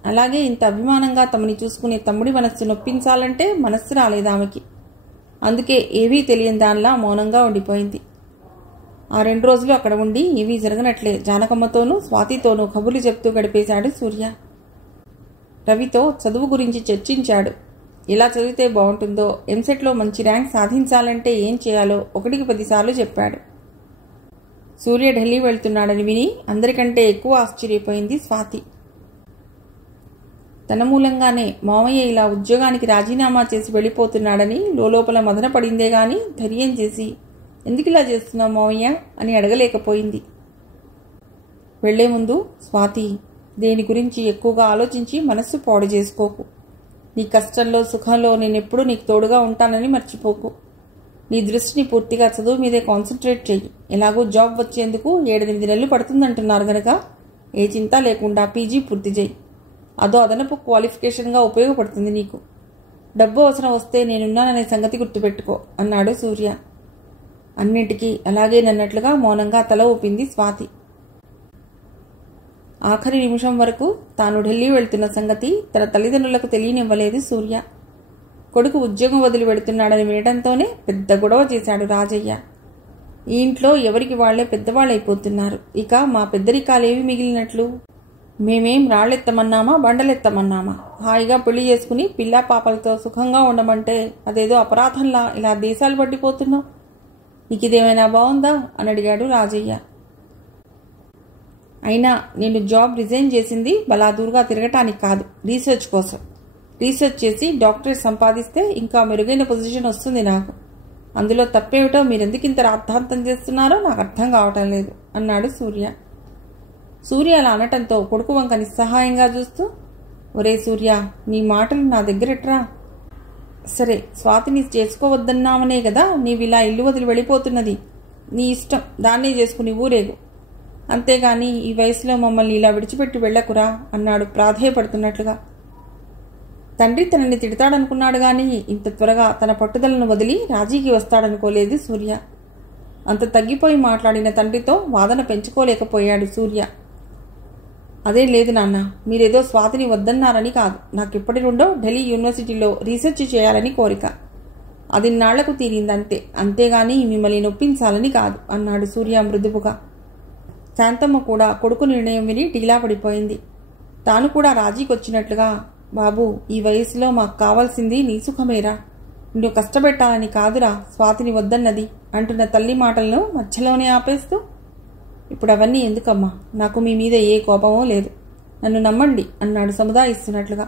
అలాగే ఇంత అభిమానంగా తమని చూసుకునే తమ్ముడి మనస్సు నొప్పించాలంటే మనస్సు రాలేదు ఆమెకి. అందుకే ఏవీ తెలియని దానిలా మౌనంగా ఉండిపోయింది. ఆ 2 రోజులు అక్కడ ఉండి ఏవీ జరగనట్లే జానకమ్మతోనూ స్వాతితోనూ కబుర్లు చెప్తూ గడిపేశాడు సూర్య. రవితో చదువు గురించి చర్చించాడు. ఎలా చదివితే బాగుంటుందో, ఎంసెట్లో మంచి ర్యాంక్ సాధించాలంటే ఏం చేయాలో 1కి 10 సార్లు చెప్పాడు. సూర్య ఢిల్లీ వెళ్తున్నాడని విని అందరికంటే ఎక్కువ ఆశ్చర్యపోయింది స్వాతి. తన మూలంగానే మామయ్య ఇలా ఉద్యోగానికి రాజీనామా చేసి వెళ్ళిపోతున్నాడని లోపల మదన పడిందే గాని ధైర్యం చేసి ఎందుకు ఇలా చేస్తున్నావు మామయ్య అని అడగలేకపోయింది. వెళ్లే ముందు, స్వాతి, దేని గురించి ఎక్కువగా ఆలోచించి మనస్సు పాడు చేసుకోకు. నీ కష్టంలో సుఖంలో నేనెప్పుడూ నీకు తోడుగా ఉంటానని మర్చిపోకు. నీ దృష్టిని పూర్తిగా చదువు మీదే కాన్సన్ట్రేట్ చెయ్యి. ఎలాగో జాబ్ వచ్చేందుకు 7-8 నెలలు పడుతుందంటున్నారు గనక ఏ చింత లేకుండా పీజీ పూర్తి చేయి. అదో అదనపు క్వాలిఫికేషన్గా ఉపయోగపడుతుంది నీకు. డబ్బు అవసరం వస్తే నేనున్నాననే సంగతి గుర్తుపెట్టుకో అన్నాడు సూర్య. అన్నింటికీ అలాగేనన్నట్లుగా మౌనంగా తల ఊపింది స్వాతి. ఆఖరి నిమిషం వరకు తాను ఢిల్లీ వెళ్తున్న సంగతి తన తల్లిదండ్రులకు తెలియనివ్వలేదు సూర్య. కొడుకు ఉద్యోగం వదిలి వెళుతున్నాడని వినడంతోనే పెద్ద గొడవ చేశాడు రాజయ్య. ఈ ఇంట్లో ఎవరికి వాళ్లే పెద్దవాళ్ళైపోతున్నారు. ఇక మా పెద్దరికాలేవి మిగిలినట్లు? మేమేం రాళ్లెత్తమన్నామా బండలెత్తమన్నామా? హాయిగా పెళ్లి చేసుకుని పిల్లా పాపలతో సుఖంగా ఉండమంటే అదేదో అపరాధంలా ఇలా దేశాలు పట్టిపోతున్నావు. నీకిదేమైనా బాగుందా అని అడిగాడు రాజయ్య. అయినా నేను జాబ్ రిజైన్ చేసింది బలాదూరుగా తిరగటానికి కాదు, రీసెర్చ్ కోసం. రీసెర్చ్ చేసి డాక్టరేట్ సంపాదిస్తే ఇంకా మెరుగైన పొజిషన్ వస్తుంది నాకు. అందులో తప్పేమిటో మీరెందుకు ఇంత రాద్ధాంతం చేస్తున్నారో నాకు అర్థం కావటం లేదు అన్నాడు సూర్య. సూర్య అలా అనటంతో కొడుకు వంక నిస్సహాయంగా చూస్తూ, ఒరే సూర్య, నీ మాటలు నా దగ్గరెట్రా? సరే, స్వాతిని చేసుకోవద్దన్నామనే కదా నీవిలా ఇల్లు వదిలి వెళ్ళిపోతున్నది. నీ ఇష్టం, దాన్నే చేసుకుని ఊరేగు. అంతేగాని ఈ వయసులో మమ్మల్ని ఇలా విడిచిపెట్టి వెళ్ళకురా అన్నాడు ప్రాధేయపడుతున్నట్లుగా. తండ్రి తనని తిడతాడనుకున్నాడు గాని ఇంత త్వరగా తన పట్టుదలను వదిలి రాజీకి వస్తాడనుకోలేదు సూర్య. అంత తగ్గిపోయి మాట్లాడిన తండ్రితో వాదన పెంచుకోలేకపోయాడు సూర్య. అదే లేదు నాన్న, మీరేదో స్వాతిని వద్దన్నారని కాదు. నాకెప్పటి నుండో ఢిల్లీ యూనివర్సిటీలో రీసెర్చ్ చేయాలని కోరిక. అది నాళ్లకు తీరిందంతే, అంతేగాని మిమ్మల్ని నొప్పించాలని కాదు అన్నాడు సూర్య మృదువుగా. శాంతమ్మ కూడా కొడుకు నిర్ణయం విని ఢీలా పడిపోయింది. తాను కూడా రాజీకొచ్చినట్లుగా, బాబు, ఈ వయసులో మాకు కావాల్సింది నీ సుఖమేరా, నిన్ను కష్టపెట్టాలని కాదురా స్వాతిని వద్దన్నది అంటున్న తల్లి మాటలను మధ్యలోనే ఆపేస్తూ, ఇప్పుడు అవన్నీ ఎందుకమ్మా, నాకు మీ మీద ఏ కోపమో లేదు, నన్ను నమ్మండి అన్నాడు సముదాయిస్తున్నట్లుగా.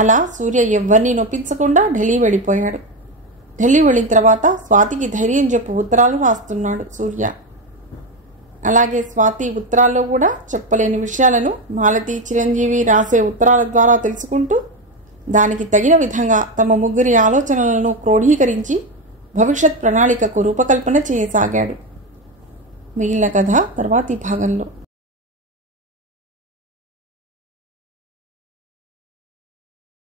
అలా సూర్య ఎవ్వరినీ నొప్పించకుండా ఢిల్లీ వెళ్ళిపోయాడు. ఢిల్లీ వెళ్ళిన తర్వాత స్వాతికి ధైర్యం చెప్పు ఉత్తరాలు రాస్తున్నాడు సూర్య. అలాగే స్వాతి ఉత్తరాల్లో కూడా చెప్పలేని విషయాలను మాలతి, చిరంజీవి రాసే ఉత్తరాల ద్వారా తెలుసుకుంటూ దానికి తగిన విధంగా తమ ముగ్గురి ఆలోచనలను క్రోడీకరించి భవిష్యత్ ప్రణాళికకు రూపకల్పన చేయసాగాడు. మిగిలిన కథ తర్వాతి భాగంలో.